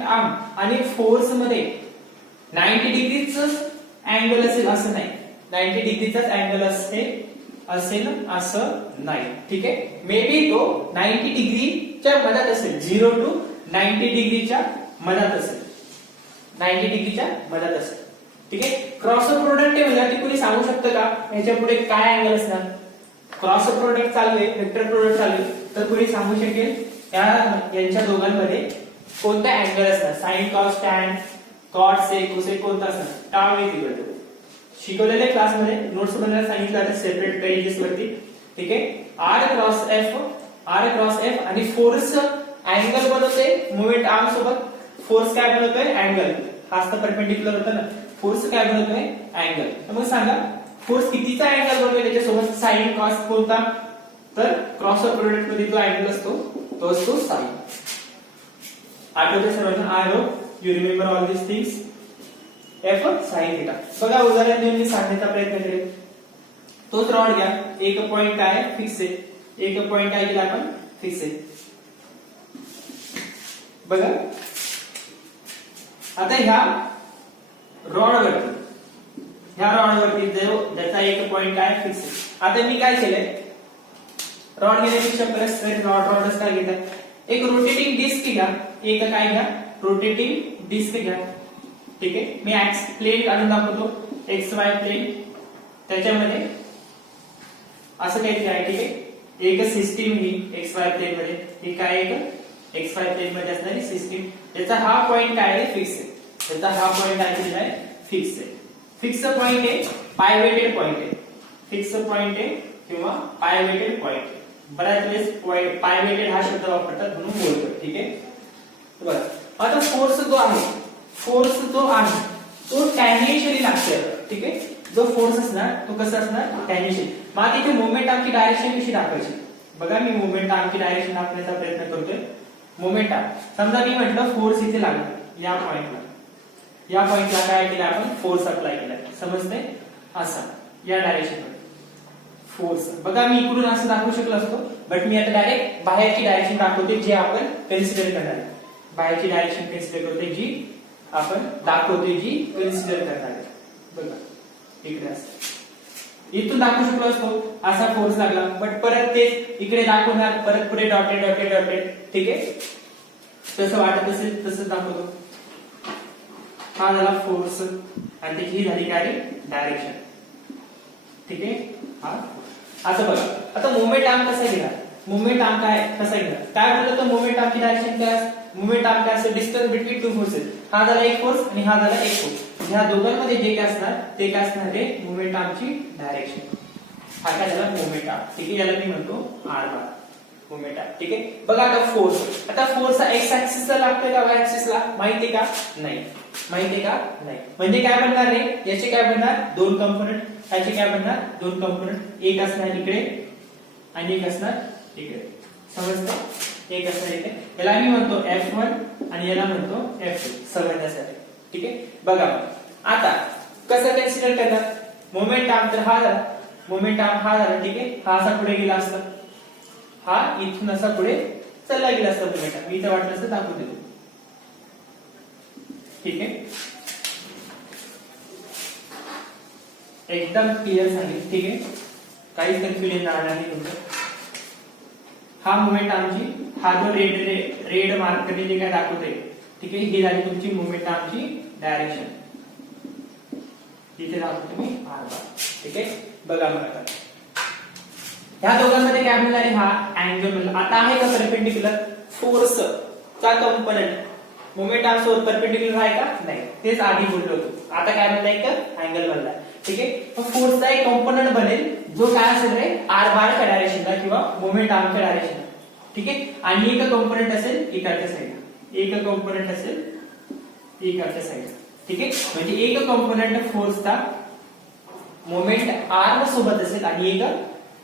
आर्म आणि फोर्स मध्ये 90 डिग्रीच अँगल असेल असं नाही. 90 डिग्रीचाच अँगल असेल असं नाही. ठीक आहे, मे बी तो 90 डिग्रीच्या मधात असेल. 0 to 90 डिग्रीच्या मधात असेल. 90 डिग्रीच्या मधात असेल. ठीक आहे, क्रॉस प्रोडक्ट म्हणजे ती कोणी सांगू शकतं का याच्या पुढे काय अँगल असणार? क्रॉस प्रोडक्ट चालू आहे, वेक्टर प्रोडक्ट चालू आहे, तर कोणी सांगू शकेल यांच्या दोघांमध्ये कोणता अँगल असणार? Sine cos tan cot sec cosec कोणता असणार? टाळ इज इक्वल टू शिकवलेल्या क्लासमध्ये नोट्स बनवायला सांगितलं आता सेपरेट पेजेस वरती. ठीक आहे, आर क्रॉस एफ आणि फोर्स अँगल बनवते मोमेंट आर्म सोबत. फोर्स काय बनवतोय? अँगल. हा तर परपेंडिक्युलर होता ना, फोर्स काय बनवतोय? अँगल. तर मग सांगा फोर्स कितीचा अँगल बनवतोय त्याच्यासोबत? साइन कॉस कोणता? तर क्रॉस प्रोडक्ट मध्ये जो अँगल असतो तो असतो साइन. आठवते सर्वांना? I hope you remember all this things. F sine theta. बघा उदाहरण देऊन मी सांगण्याचा प्रयत्न करेन. तोच रॉड घ्या. एक पॉइंट काय फिक्स आहे, एक पॉइंट काय केला आपण? फिक्स आहे. बघा आता ह्या रॉड वरती जो त्याचा एक पॉइंट काय फिक्स आहे. आता मी काय केलंय, रॉड घेण्यापेक्षा प्लस रॉडच काय घेतात? एक रोटेटिंग डिस्क घ्या. एक काय घ्या? रोटेटिंग डिस्क घ्या. ठीक आहे, मी प्लेन काढून दाखवतो. X y plane. त्याच्यामध्ये असं काहीतरी आहे. ठीक आहे, एक सिस्टीम ही एक्स वाय प्लेन मध्ये. ही काय? एक एक्स वाय प्लेन मध्ये असणारी सिस्टीम. त्याचा हा पॉइंट काय आहे? फिक्स आहे. त्याचा हा पॉइंट आहे फिक्स आहे. फिक्स पॉइंट आहे, पायवेटेड पॉइंट आहे. फिक्स पॉइंट आहे किंवा पायवेटेड पॉइंट आहे. बऱ्याच वेळेस पायवेटेड हा शब्द वापरतात म्हणून बोलतो. ठीक आहे, बरं. आता फोर्स जो आहे तो टॅन्जेन्शियली लागते. ठीक आहे, जो फोर्स असणार तो कसा असणार? टॅन्जेन्शियल. मग इथे मोमेंट आर्मची डायरेक्शन कशी दाखवायची? बघा मी मोमेंट आर्मची डायरेक्शन दाखवण्याचा प्रयत्न करतोय. मोमेंट आर्म समजा मी म्हटलं फोर्स इथे लागला या पॉइंटला काय केलं आपण? फोर्स अप्लाय केला. समजते? असा या डायरेक्शन मध्ये फोर्स. बघा मी इकडून असं दाखवू शकलो असतो, बट मी आता डायरेक्ट बाहेरची डायरेक्शन दाखवते जी आपण कन्सिडर करणार आहे. बाहेरची डायरेक्शन कन्सिडर करते जी आपण दाखवते, जी कन्सिडर करणार आहे. बघा इकडे असं इथून दाखवू शकलो असतो असा फोर्स लागला, बट परत तेच इकडे दाखवणार, परत पुढे डॉटेड. ठीक आहे, तसं वाटत असेल तसं दाखवतो. हा झाला फोर्स आणि त्याची ही झाली काय? डायरेक्शन. ठीक आहे, हा असं बघा. आता मोमेंट आर्म कसा घेणार? मोमेंट आर्म कसा घेणार? काय बोलतो? तर मोमेंट आर्मची डायरेक्शन काय? मोमेंट आर्म काय असतं? Distance between two forces. हा झाला एक फोर्स आणि हा झाला एक फोर्स. ह्या दोघांमध्ये जे काय असणार ते काय असणार आहे? मोमेंट आर्मची डायरेक्शन. हा काय झाला? Moment arm. ठीक आहे, याला मी म्हणतो आर बार. Moment arm. ठीक आहे, बघा आता फोर्स हा एक्स ऍक्सिस ला लागतोय का वाय ऍक्सिस ला? माहितीये का? नाही. माहितीये का? नाही. म्हणजे काय बनणार रे? याचे काय बनणार? दोन कंपोनंट. याचे काय बनणार? दोन कंपोनंट. एक असणार इकडे आणि एक असणार इकडे. समजतं? एक असणार इकडे. याला मी म्हणतो F1 आणि याला म्हणतो F2 समजण्यासाठी. ठीक आहे, बघा आता कसं कन्सिडर करणार? मोमेंट आर्म तर हा झाला. मोमेंट आर्म हा झाला. ठीक आहे, हा असा पुढे गेला असता, हा इथून असा पुढे चालला गेला असता मोमेंट आर्म. मी इथे वाटलं असं दाखवू देतो. ठीक आहे, एकदम क्लिअर सांगितलं. ठीक आहे, काहीच कन्फ्युजन राहणार नाही तुमचं. हा मोमेंट आर्मची, हा जो रेड मार्करने जे काय दाखवते, ठीक आहे, ही झाली तुमची मोमेंट आर्मची डायरेक्शन. इथे दाखवतो मी आर बार. ठीक आहे, बघा मला ह्या दोघांमध्ये काय मिळणार आहे? हा अँगल मिळाला. आता आहे का परपेंडिक्युलर? फोर्स चा कंपोनंट मोमेंट आर्म सोबत परपेंडिक्युलर आहे का? नाही. तेच आधी बोललो होतो. आता काय बनलाय? का अँगल बनलाय. ठीक आहे. मग फोर्सचा एक कंपोनंट बनेल जो काय असेल रे आर बारच्या डायरेक्शनला किंवा मोमेंट आर्मच्या डायरेक्शनला. ठीक आहे. आणि एक कंपोनंट असेल इकडच्या साईडला, एक कंपोनंट असेल इकडच्या साईडला. ठीक आहे. म्हणजे एक कंपोनंट फोर्सचा मोमेंट आर्म सोबत असेल आणि एक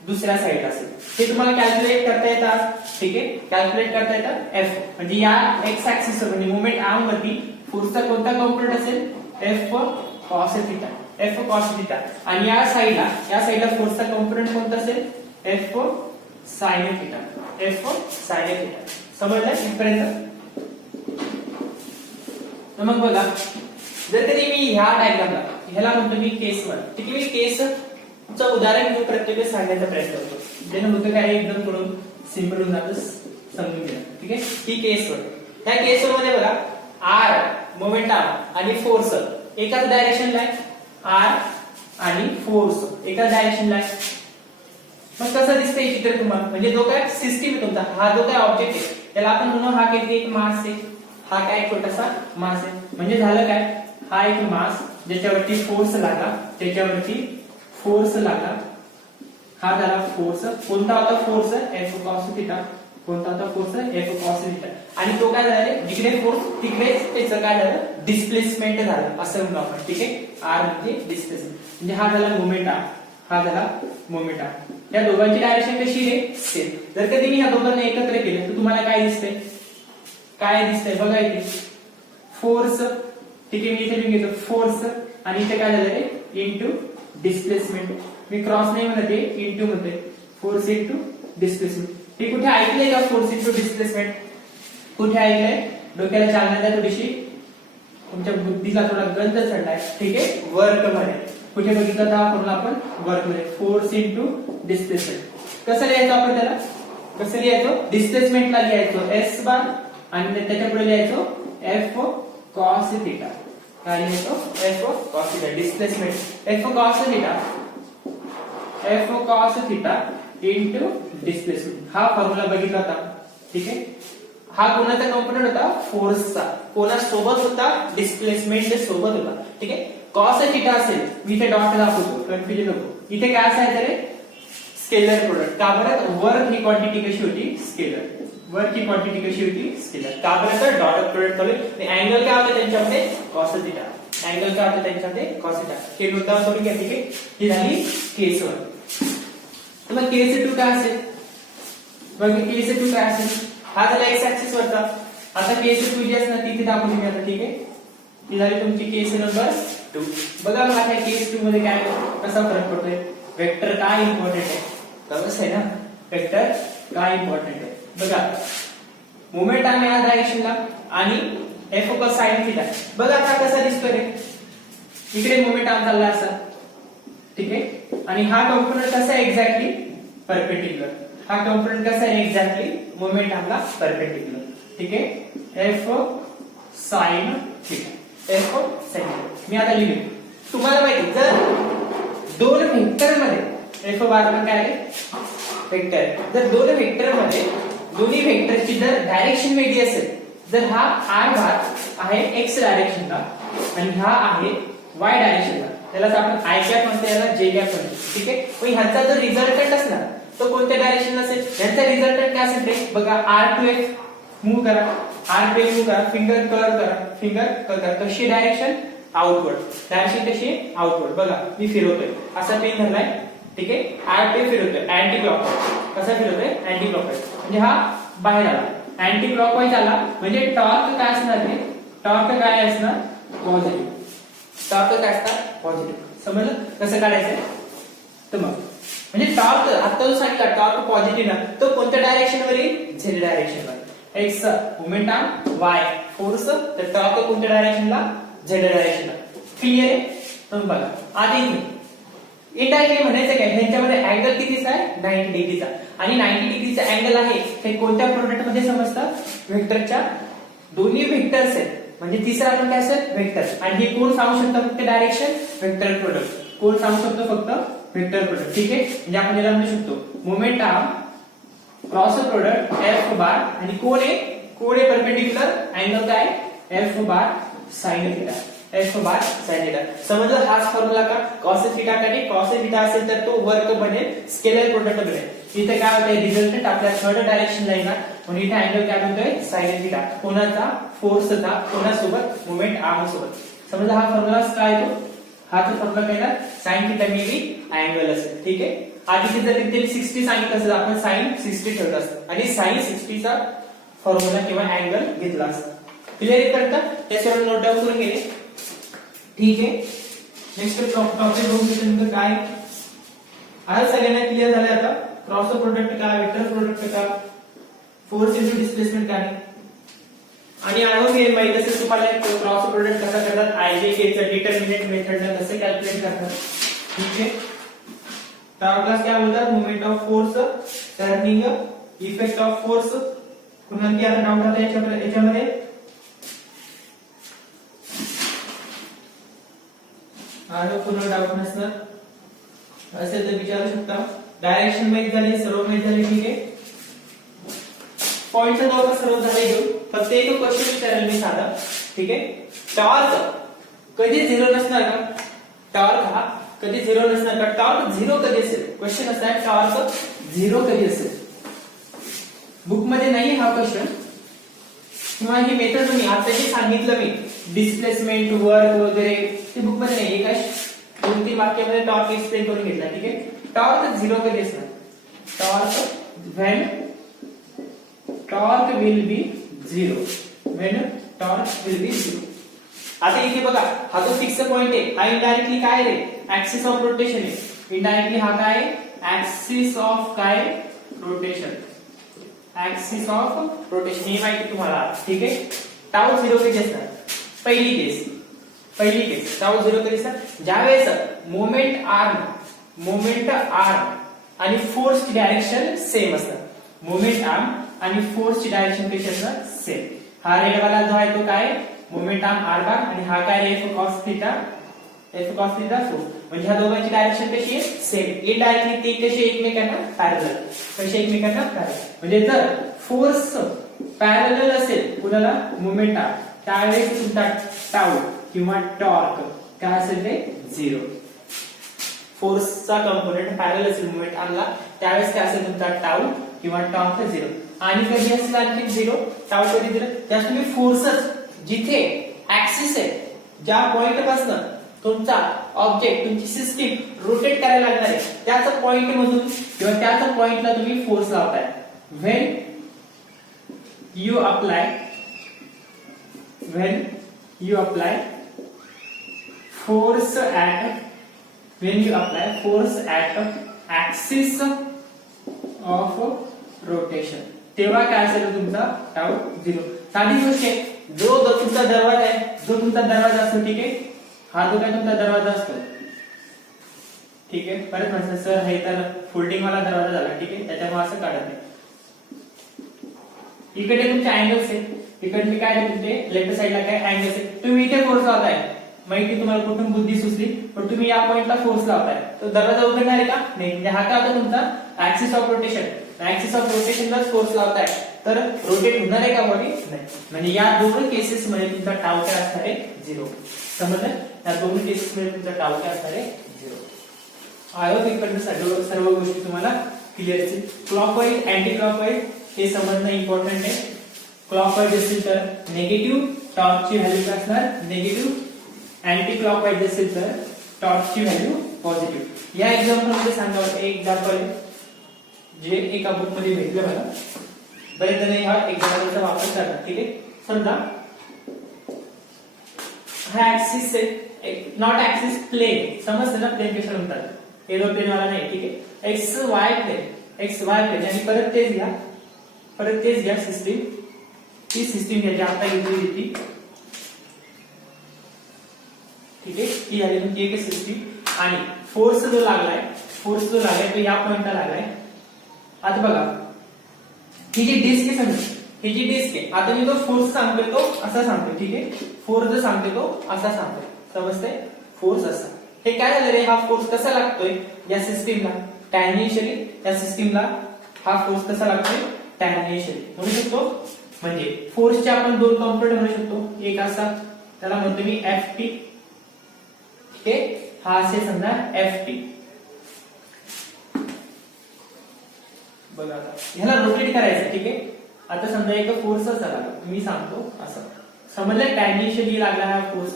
दुसऱ्या साईडला असेल. हे तुम्हाला कॅल्क्युलेट करता येतात. ठीक आहे. कॅल्क्युलेट करता येतात एफ म्हणजे या एक्स ऍक्सिस म्हणजे मोमेंट आर्म वरती फोर्सचा कोणता कंपोनंट असेल F cos theta, F cos theta. आणि या साईडला फोर्सचा कंपोनंट कोणता असेल F sine theta, F sine theta. समजलं इथपर्यंत? तर मग बघा जर कधी मी ह्या डायग्रामला ह्याला म्हणतो मी केस 1. ठीक आहे. मी केसचं उदाहरण घेऊन प्रत्येक वेळेस सांगण्याचा प्रयत्न करतो. ज्यानं होतं काय एकदम थोडं सिंपल होऊन जातं समजून घ्या. ठीक आहे. ही केस 1. ह्या केस 1 मध्ये बघा आर मोमेंट आर्म आणि फोर्स एकाच डायरेक्शनला आहे. आर आणि फोर्स एकाच डायरेक्शनला आहे. मग कसं दिसतंय चित्र तुम्हाला? म्हणजे जो काय सिस्टीम आहे तुमचा, हा जो काय ऑब्जेक्ट आहे त्याला आपण म्हणू हा किती एक मास आहे, हा काय छोटासा मास आहे. म्हणजे झालं काय हा एक मास ज्याच्यावरती फोर्स लागला, त्याच्यावरती फोर्स लागला. हा झाला फोर्स. कोणता होता फोर्स एफ कॉस थिटा, कोणता होता फोर्स एफ कॉस थिटा. आणि तो काय झाला जिकडे फोर्स तिकडेच त्याचं काय झालं डिस्प्लेसमेंट झालं असं म्हणू आपण. ठीक आहे. आर म्हणजे डिस्प्लेसमेंट. म्हणजे हा झाला मोमेंट आर्म, हा झाला मोमेंट आर्म. या दोघांची डायरेक्शन कशी रे सेम. जर कधी मी या दोघांना एकत्र केलं तर तुम्हाला काय दिसतंय, काय दिसतंय बघा इथे फोर्स. ठीक आहे. मी इथे मी घेतो फोर्स आणि इथे काय झालं रे इनटू डिस्प्लेसमेंट. मी क्रॉस नाही म्हणते इनटू म्हणते फोर्स इनटू डिस्प्लेसमेंट. हे कुठे ऐकलंय का फोर्स इनटू डिस्प्लेसमेंट? कुठे ऐकलंय? डोक्याला चालना द्या थोडीशी, तुमच्या बुद्धीला थोडा गंध चढलाय. ठीक आहे. वर्क मध्ये कुठे बघितलं तर आपण वर्क मध्ये फोर्स इनटू डिस्प्लेसमेंट. कसं लिहायचं आपण त्याला? कसं लिहायचं? डिस्प्लेसमेंटला लिहायचो एस बार आणि त्याच्या पुढे लिहायचो एफ कॉस थिटा. काय लिहायचो F cos theta. Displacement F cos theta, F cos theta into displacement. हा फॉर्म्युला बघितला होता. ठीक आहे. हा कोणाचा कंपोनंट होता फोर्सचा. कोणासोबत होता डिस्प्लेसमेंट सोबत होता. ठीक आहे. कॉस थिटा असेल मी इथे डॉट दाखवतो कन्फ्युजन नको. इथे काय असायचं रे स्केलर प्रोडक्ट. का बरं वर्क ही क्वांटिटी कशी होती स्केलर, वर्क ही क्वांटिटी कशी होती स्केलर. का बरं तर डॉट प्रोडक्ट चालू आहे. अँगल काय होतं त्यांच्यामध्ये कॉस थिटा, अँगल काय होतं त्यांच्यामध्ये कॉस थिटा. हे मुद्दा करून घ्या. ठीक आहे. ही झाली केस 1. मग केस 2 काय असेल बघ. केस 2 काय असेल हा झाला एक्स ऍक्सिस वरचा. आता केस 2 जी असणार ती दाखवली मी आता. ठीक आहे. ही झाली तुमची केस नंबर 2. बघा मग आता केस 2 मध्ये काय कसा फरक पडतोय. वेक्टर काय इम्पॉर्टंट आहे कसं आहे ना, वेक्टर काय इम्पॉर्टंट आहे बघा. मोमेंट आर्म या डायरेक्शनला आणि एफ कॉस साइन थिटा. बघा आता कसा दिसतोय रे इकडे मोमेंट आर्म चालला असा. ठीक आहे. आणि हा कंपोनंट कसा आहे एक्झॅक्टली परपेंडिक्युलर. हा कंपोनंट कसा आहे एक्झॅक्टली मोमेंट आर्मला परपेंडिक्युलर. ठीक आहे. F sine theta, F sine. मी आता लिहितो. तुम्हाला माहिती जर दोन व्हेक्टर मध्ये एफ बार काय आहे वेक्टर. जर दोन व्हेक्टर मध्ये दोन्ही व्हेक्टरची जर डायरेक्शन वेगळी असेल, जर हा आर बार आहे एक्स डायरेक्शनला आणि हा आहे वाय डायरेक्शनला, त्यालाच आपण आय कॅप म्हणतो, याला जे कॅप म्हणतो. ठीक आहे. पण ह्याचा जर रिझल्टंट असणार तो कोणत्या डायरेक्शनला असेल. ह्याचा रिझल्टंट काय असेल ते बघा. आर टू एक्स मूव्ह करा, आर टू मूव्ह करा, फिंगर कर्व करा, फिंगर कर्व करा. कशी डायरेक्शन आउटवर्ड, डायरेक्शन कशी आउटवर्ड. बघा मी फिरवतोय असा पेन धरलाय. ठीक आहे. आर टू फिरवतोय अँटी क्लॉकवाईज. कसा फिरवतोय अँटी क्लॉकवाईज. म्हणजे हा बाहेर आला अँटी क्लॉकवाईज आला म्हणजे टॉर्क काय असणार आहे, टॉर्क काय असणार पॉझिटिव्ह. टॉर्क काय असणार पॉझिटिव्ह. समजलं कसं काढायचं. तर मग म्हणजे टॉर्क आता जो सांगितला टॉर्क पॉझिटिव्ह ना तो कोणत्या डायरेक्शन वर येईल झेड डायरेक्शनला. X moment arm, Y force, तर टॉर्क कोणत्या डायरेक्शनला झेड डायरेक्शनला. क्लिअर आहे. तर बघा आधी इनडायरेक्टली म्हणायचं काय ह्यांच्यामध्ये अँगल कितीचा आहे 90 डिग्रीचा. आणि 90 डिग्रीचा अँगल आहे हे कोणत्या प्रोडक्ट मध्ये समजतं व्हेक्टरच्या. दोन्ही व्हेक्टर्स आहेत म्हणजे तिसरा आपण काय असेल वेक्टर. आणि हे कोण सांगू शकतं फक्त डायरेक्शन वेक्टर प्रोडक्ट. कोण सांगू शकतो फक्त वेक्टर प्रोडक्ट. ठीक आहे. म्हणजे आपण याला म्हणू शकतो moment arm cross product F bar आणि कोण आहे परपेंडिक्युलर अँगल काय F bar sine theta. F by sin theta. समजलं हाच फॉर्म्युला का cos थीटा का नाही cos थीटा असेल तर तो वर्क बनेल स्केलर प्रोडक्ट बनेल. इथे काय होतंय रिझल्टंट आपल्या थर्ड डायरेक्शनला येणार म्हणून इथे अँगल काय बनतोय sin थीटा. कोणाचा फोर्सचा कोणासोबत मोमेंट आर्म सोबत. समजलं हा फॉर्म्युला काय येतो हा जो फॉर्म्युला काय ना sin theta may be angle असेल. ठीक आहे. आधी जर इथे 60 सांगितलं असेल आपण sin 60 ठेवलं असतं आणि sin 60 चा फॉर्म्युला किंवा अँगल घेतला असता. क्लिअर आहे का त्याच्यावर नोट डाऊन करून गेले. ठीक आहे. नेक्स्ट टॉपिक बघू नंतर काय आज सगळ्यांना क्लिअर झालं आता क्रॉस प्रोडक्ट काय वेक्टर प्रोडक्ट काय फोर्स इनटू डिस्प्लेसमेंट काय आणि आयहोप हे माहित असेल तुम्हाला क्रॉस प्रोडक्ट कसा करतात आयजेके चा डिटर्मिनंट मेथडने कसे कॅल्क्युलेट करतात. ठीक आहे. तर क्लास काय बोलतात moment of force turning effect of force पुन्हा की आता डाऊट आता याच्यामध्ये आणि पुन्हा डाऊट नसणार असेल तर विचारू शकता. डायरेक्शन माहित झाली सर्व माहित झाली. ठीक आहे. पॉइंटचा जवळपास सर्व झाले घेऊ फक्त एक क्वेश्चन विचारेल मी साधा. ठीक आहे. टॉर्क कधी झिरो नसणार का टॉर्क हा कधी झिरो नसणार का टॉर्क झिरो कधी असेल क्वेश्चन असा आहे टॉर्क झिरो कधी असेल. बुक मध्ये नाही हा क्वेश्चन किंवा ही मेथड तुम्ही आता जे सांगितलं मी डिस्प्लेसमेंट वर्क वगैरे ते बुक मध्ये नाही. एका 2-3 वाक्यामध्ये टॉर्क एक्सप्लेन करून घेतला. ठीक आहे. टॉर्क झिरो कधी असणार torque when torque will be zero when torque will be zero. आता इथे बघा हा जो फिक्स पॉइंट आहे हा इनडायरेक्टली काय रे ऍक्सिस ऑफ रोटेशन आहे. इनडायरेक्टली हा काय ऍक्सिस ऑफ काय रोटेशन ऍक्सिस ऑफ रोटेशन हे माहिती तुम्हाला. ठीक आहे. टाऊ झिरो कधी असणार पहिली केस टाऊ झिरो कधी असणार ज्यावेळेस मोमेंट आर्म आणि फोर्सची डायरेक्शन सेम असतात. मोमेंट आर्म आणि फोर्सची डायरेक्शन कशी असणार सेम. हा रेड वाला जो आहे तो काय मोमेंट आर्म आर बार आणि हा काय एफ कॉस थीटा फोर्स म्हणजे ह्या दोघांची डायरेक्शन कशी आहे सेम. इनडायरेक्टली ते कशी एकमेकांना पॅरलल म्हणजे जर फोर्स पॅरलल असेल कुणाला मोमेंट आर्म त्यावेळेस तुमचा टाऊ किंवा टॉर्क काय असेल ते झिरो. फोर्सचा कंपोनेंट पॅरलल असेल मोमेंट आर्मला त्यावेळेस काय असेल तुमचा टाऊ किंवा टॉर्क झिरो. आणि कधी असेल आणखी झिरो टाऊ कधी झिरो त्यात तुम्ही फोर्सच जिथे ऍक्सिस आहे ज्या पॉइंट पासून तुमचा ऑब्जेक्ट तुमची सिस्टीम रोटेट करायला लागणार आहे त्याच पॉइंट मधून किंवा त्याच पॉइंटला तुम्ही फोर्स लावताय. When you apply force at axis of rotation तेव्हा काय असेल तुमचा टाऊ झिरो. साधी गोष्ट आहे. जो तुमचा दरवाजा आहे असतो. ठीक आहे. हा जो काय तुमचा दरवाजा असतो. ठीक आहे. परत म्हणतात सर हे तर फोल्डिंग वाला दरवाजा झाला. ठीक आहे. त्याच्यामुळे असं काढत नाही. इकडे तुमचे अँगल्स आहे. इकडे मी काय तुमचे लेफ्ट साइडला काय अँगल्स आहे. तुम्ही इथे फोर्स लावताय माहिती तुम्हाला कुठून बुद्धी सुचली पण तुम्ही या पॉइंटला फोर्स लावताय तो दरवाजा उघडणार आहे का नाही. म्हणजे हा काय होता तुमचा ऍक्सिस ऑफ रोटेशनलाच फोर्स लावताय तर रोटेट होणार आहे का बॉडी नाही. म्हणजे या दोन केसेस मध्ये तुमचा टाऊ काय असणार आहे झिरो. समजलं. या दोन केसेस मध्ये तुमचा टाऊ काय असणार आहे झिरो. आय होप इकडे सर्व गोष्टी तुम्हाला क्लिअर असतील. क्लॉकवाईज अँटी क्लॉकवाईज हे समजणं इम्पॉर्टंट आहे. क्लॉकवाईज असेल तर निगेटिव्ह टॉर्कची व्हॅल्यू काय असणार निगेटिव्ह. अँटी क्लॉकवाईज असेल तर टॉर्कची व्हॅल्यू पॉझिटिव्ह. या एक्झाम्पल मध्ये सांगावं एक एक्झाम्पल जे एका बुक मध्ये भेटलं मला. बरेच जण हा एक्झाम्पलचा वापर करतात. ठीक आहे. समजा हा ऍक्सिस आहे नॉट ऍक्सिस प्लेन समजलं ना प्लेन कशा म्हणतात एरोप्लेन वाला नाही. ठीक आहे. एक्स वाय प्लेन आणि परत तेच घ्या सिस्टीम ती सिस्टीम घ्यायची आता घेतली ती. ठीक आहे. ही झाली तुमची एक सिस्टीम आणि फोर्स जो लागलाय तो या पॉइंटला लागलाय. आता बघा ही जी डिस्क आहे आता मी तो फोर्स सांगतोय तो असा सांगतोय. ठीक आहे. फोर्स जो सांगतोय तो असा सांगतोय. समजतंय फोर्स असा. हे काय झालं रे हा फोर्स कसा लागतोय या सिस्टीमला टॅन्जेन्शियली. या सिस्टीमला हा फोर्स कसा लागतोय टॅन्जेन्शियली म्हणू शकतो. म्हणजे फोर्सचे आपण दोन कॉम्पोनंट म्हणू शकतो. एक असा त्याला म्हणतो मी Ft. ठीक आहे, हा असेल समजा Ft. बघा आता ह्याला रोटेट करायचं. ठीक आहे, आता समजा एक फोर्स झाला, मी सांगतो असं समजलं, टॅन्जेन्शियली लागला हा फोर्स,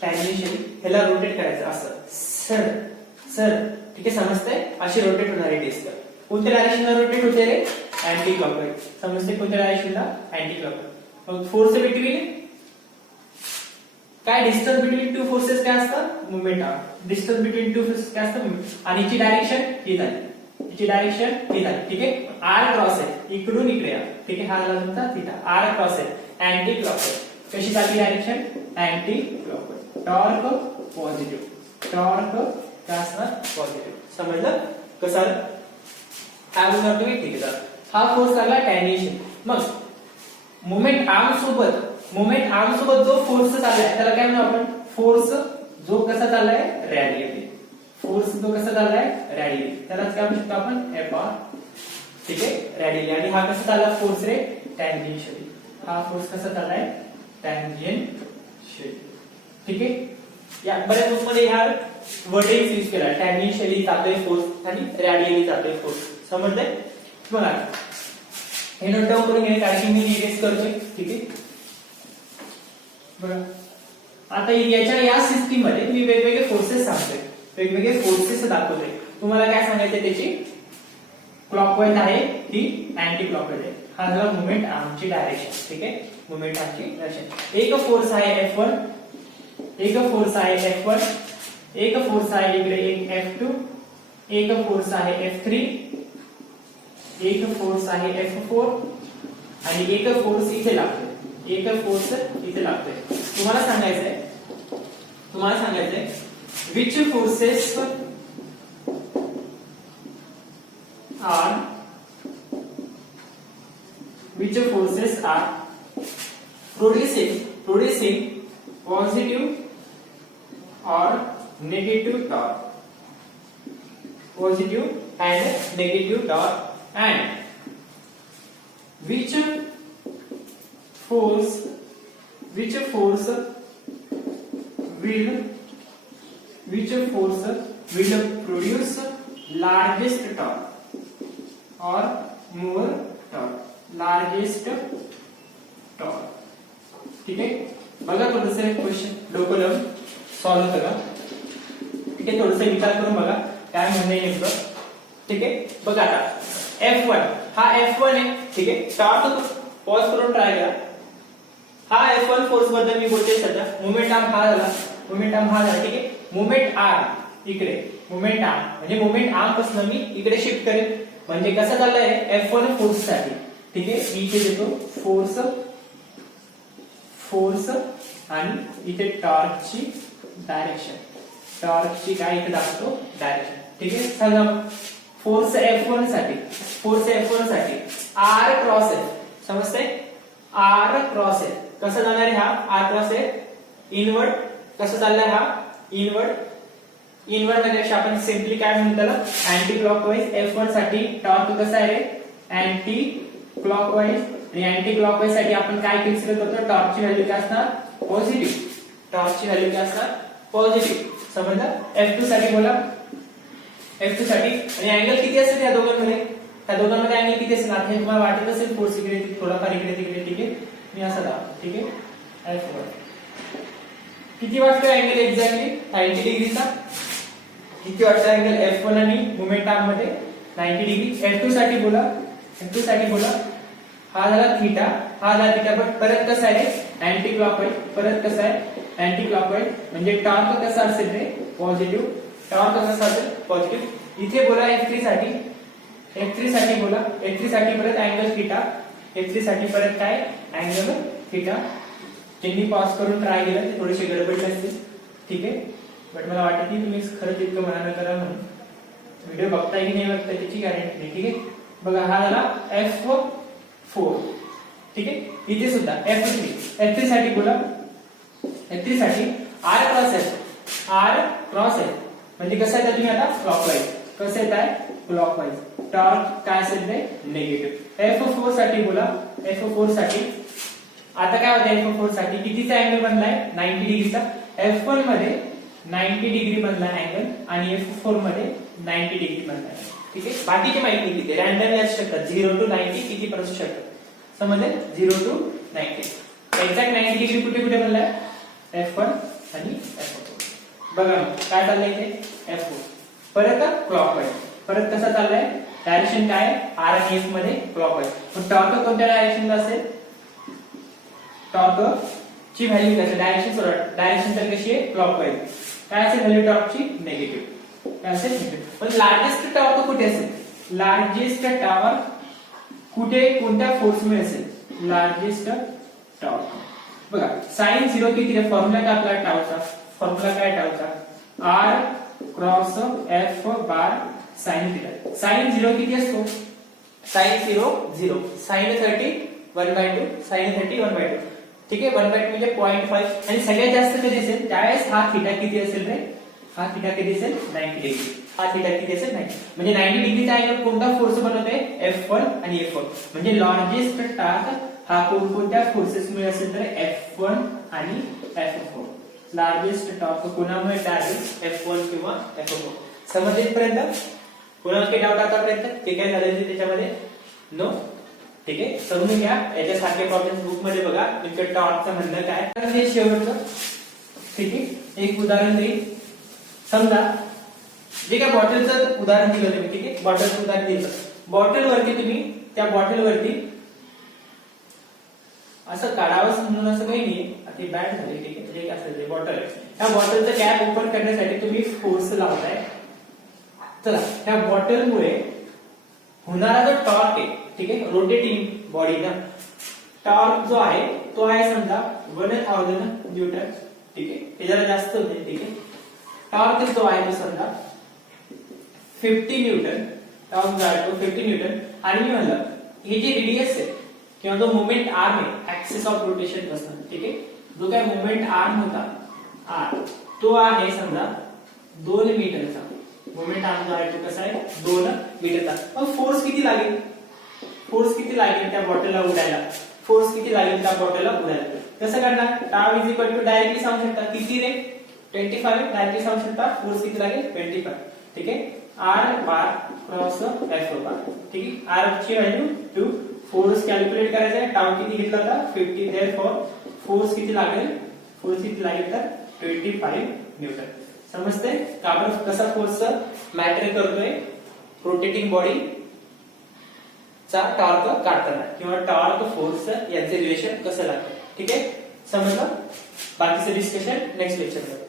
टॅन्जेन्शियली ह्याला रोटेट करायचं असं सर सर. ठीक आहे, समजतंय, अशी रोटेट होणारी डिस्क. कोणत्या डायरेक्शनला रोटेट होते रे? Anti clockwise. समजते कोणत्या डायरेक्शनला? Anti clockwise. मग फोर्स बिटवीन काय, डिस्टन्स बिटवीन टू फोर्सेस काय असतं? Moment arm. Distance between two forces काय असतं? मोमेंट. आणि हिची डायरेक्शन ही झाली, हिची डायरेक्शन ही झाली. ठीक आहे, आर क्रॉस आहे, इकडून इकडे या. ठीक आहे, हा झाला तुमचा थीटा. आर क्रॉस आहे, अँटी क्लॉकवाईज. कशी चालली direction? Anti clockwise. Torque positive, torque काय असणार? पॉझिटिव्ह. समजलं कसं? काय बोलणार तुम्ही? ठीक आहे, हा फोर्स लागला टॅन्जेन्शियल. मग मोमेंट आर्म सोबत जो फोर्स चाललाय त्याला काय म्हणू आपण? फोर्स जो कसा चाललाय? रॅडियली. फोर्स जो कसा चाललाय? रॅडियली. त्यालाच काय म्हणू शकतो आपण? Fr. ठीक आहे, रॅडियली. आणि हा कसा चालला फोर्स रे? टॅन्जेन्शियली. हा फोर्स कसा चाललाय? टॅन्जेन्शियली. ठीक आहे, या बऱ्याच बुकमध्ये ह्या वर्डिंग यूज केला. टॅन्जेन्शियली जातोय फोर्स आणि रॅडियली जातोय फोर्स. समजलंय? बघा हे नोट डाऊन करून घ्या, कारण की मी इरेज करतोय. ठीक आहे, बघा आता या सिस्टीम मध्ये मी वेगवेगळे फोर्सेस सांगतोय, वेगवेगळे फोर्सेस दाखवतोय. तुम्हाला काय सांगायचं? त्याची क्लॉकवाईज आहे की अँटी क्लॉकवाईज आहे. हा झाला मोमेंट आर्मची डायरेक्शन. ठीक आहे, मोमेंट आर्मची डायरेक्शन. एक फोर्स आहे F1, एक फोर्स आहे F1, एक फोर्स आहे इकडे एक F2, एक फोर्स आहे F3, एक फोर्स आहे F4 आणि एक फोर्स इथे लागतोय, एक फोर्स इथे लागतोय. तुम्हाला सांगायचंय which forces are producing positive or negative torque, positive and negative torque, and which force will produce largest torque or more torque, largest torque. ठीक आहे, बघा थोडस क्वेश्चन डोकं लावून सॉल्व्ह करा. ठीक आहे, थोडस विचार करून बघा काय म्हणणे नेमकं. ठीक आहे, बघा आता F1 हा F1 आहे. ठीक आहे, टॉर्क पॉज करून ट्राय करा. हा F1 फोर्स बद्दल मी बोलते सध्या. मोमेंट आर्म हा झाला, मोमेंट आर्म हा झाला. ठीक आहे, मोमेंट आर्म इकडे, मोमेंट आर्म म्हणजे मोमेंट आर्म पासून मी इकडे शिफ्ट करेन. म्हणजे कसं चाललंय F1 फोर्स साठी. ठीक आहे, मी इथे देतो फोर्स आणि इथे टॉर्कची डायरेक्शन, टॉर्कची काय इथे दाखवतो? डायरेक्शन. ठीक आहे, सांगा फोर्स F1 साठी R क्रॉस आहे. समजतंय? R क्रॉस आहे. कसं जाणार आहे हा? R क्रॉस आहे इनवर्ड. कसं चाललाय हा? इनवर्ड म्हणजे आपण सिंपली काय म्हणतो त्याला? Anti clockwise. F1 साठी टॉर्क कसा आहे रे? Anti clockwise. आणि अँटी क्लॉकवाईज साठी आपण काय कन्सिडर करतो? टॉर्कची व्हॅल्यू काय असणार? पॉझिटिव्ह. टॉर्कची व्हॅल्यू काय असणार? पॉझिटिव्ह. समजलं? F2 साठी बोला. F2 साठी आणि अँगल किती असेल या दोघांमध्ये? त्या दोघांमध्ये अँगल किती असेल? आता हे तुम्हाला वाटत असेल फोर्स इकडे थोडाफार इकडे तिकडे. ठीक आहे, मी असं दाखवतो. ठीक आहे, F1 किती वाटतो अँगल एक्झॅक्टली? 90 डिग्रीचा. किती वाटतं अँगल F1 आणि मोमेंट आर्म मध्ये? 90 डिग्री. F2 साठी बोला. हा झाला थीटा, हा झाला थीटा. पण परत कसं आहे? Anti clockwise. परत कसं आहे? Anti clockwise. म्हणजे टॉर्क कसा असेल रे? पॉझिटिव्ह. टॉर्क कसा असेल? पॉझिटिव्ह. इथे बोला F3 साठी बोला. F3 साठी परत अँगल थीटा. F3 साठी परत काय? Angle theta. ज्यांनी पॉज करून ट्राय केलं ते थोडेसे गडबडले असतील. ठीक आहे, बट मला वाटत नाही तुम्ही खरंच इतकं मनानं करा म्हणून. व्हिडिओ बघताय की नाही बघताय त्याची गॅरंटी नाही. ठीक आहे, बघा हा झाला F4. ठीक आहे, इथे सुद्धा F3 साठी बोला. F3 साठी R क्रॉस आहे. म्हणजे कसं आहे तुम्ही आता? क्लॉकवाईज. कसं येत आहे? क्लॉकवाईज. टॉर्क काय असेल ते? निगेटिव्ह. F4 साठी बोला. F4 साठी आता काय होतं F4 साठी कितीचा अँगल बनलाय 90 डिग्रीचा. F1 मध्ये 90 डिग्री बनला अँगल आणि F4 मध्ये 90 डिग्री बनला. ठीक आहे. बाकीची माहिती किती रॅन्डमली असू शकतात 0 to 90 किती पण असू शकतात. समजले 0 to 90. एक्झॅक्ट 90 डिग्री कुठे कुठे बनलाय F1 आणि F4. बघा काय चाललंय इथे F4 परत क्लॉकवाईज. परत कसा चाललाय डायरेक्शन काय R आणि F मध्ये क्लॉकवाईज. पण टॉर्क कोणत्या डायरेक्शनला असेल टॉर्क ची व्हॅल्यू काय असेल डायरेक्शन तर कशी आहे क्लॉकवाईज. काय असेल व्हॅल्यू टॉर्कची निगेटिव्ह. काय असेल निगेटिव्ह. पण लार्जेस्ट टॉर्क कुठे असेल लार्जेस्ट टॉर्क कुठे कोणत्या फोर्समुळे असेल लार्जेस्ट टॉर्क. बघा sin 0 किती आहे फॉर्म्युला काय आपला टाऊचा फॉर्म्युला काय टाऊचा R क्रॉस F बार sin थीटा. sin 0 किती असतो sin 0 0 sin 30 1/2 sin 30 1/2. ठीक आहे 1/2 म्हणजे 0.5 आणि सगळ्यात जास्त कधी असेल त्यावेळेस हा थीटा किती असेल रे हा थीटा किती असेल 90 डिग्री. हा थीटा किती असेल 90 म्हणजे 90 डिग्रीचा अँगल कोणता फोर्स बनवते F1 आणि F4 म्हणजे लार्जेस्ट टॉर्क हा कोणत्या फोर्सेस मुळे असेल तर F1 आणि F4. लार्जेस्ट टॉर्क कोणामुळे तयार F1 किंवा F4. समजले पर्यंत कोणाला काही डाऊट आतापर्यंत ते काय झालं त्याच्यामध्ये नो. ठीक आहे समजून घ्या. याच्यासारखे प्रॉब्लेम्स बुक मध्ये बघा. तुमच्या टॉर्कचं म्हणणं काय तर हे शेवटचं. ठीक आहे एक उदाहरण देईल. समजा जे काय बॉटलचं उदाहरण दिलं तुम्ही. ठीक आहे बॉटलचं उदाहरण दिलं. बॉटल वरती तुम्ही त्या बॉटल वरती असं काढावं म्हणून असं काही नाही ते बॅड झाले. ठीक आहे जे असेल ते बॉटल आहे. त्या बॉटलचं कॅप ओपन करण्यासाठी तुम्ही फोर्स लावताय. चला त्या बॉटलमुळे होणारा जो टॉर्क आहे ठीक आहे रोटेटिंग बॉडी ना टॉर्क जो आहे तो आहे समजा 1000 न्यूटन. ठीक आहे ते जरा जास्त होते. ठीक आहे टॉर्क जो आहे तो समजा 50 न्यूटन. टॉर्क जो आहे तो 50 न्यूटन आणि मी म्हणलं हे जे रेडियस आहे किंवा जो मोमेंट आर्म आहे ऍक्सिस ऑफ रोटेशन पासून. ठीक आहे जो काय मोमेंट आर्म होता आर तो आहे समजा 2 मीटरचा. मोमेंट आर्म जो आहे तो कसा आहे 2 मीटरचा. मग फोर्स किती लागेल त्या बॉटलला उडायला. फोर्स किती लागेल त्या बॉटलला उडायला. कसं करणार टाव इज इक्वल टू डायरेक्टली सांगू शकता किती रे 25 डायरेक्टली सांगू शकता फोर्स किती लागेल 25. ठीक आहे R बार क्रॉस F बार. ठीक आहे R ची व्हॅल्यू 2 फोर्स कॅल्क्युलेट करायचा आहे. टाव किती घेतला होता 50 देअरफॉर फोर्स किती लागेल तर 25 न्यूटन. समजते का आपण कसा फोर्स मॅटर करतोय रोटेटिंग बॉडी चा टॉर्क काढताना किंवा टॉर्क फोर्स यांचे रिलेशन कसं लागतं. ठीक आहे समजलं. बाकीचं डिस्कशन नेक्स्ट लेक्चर मध्ये.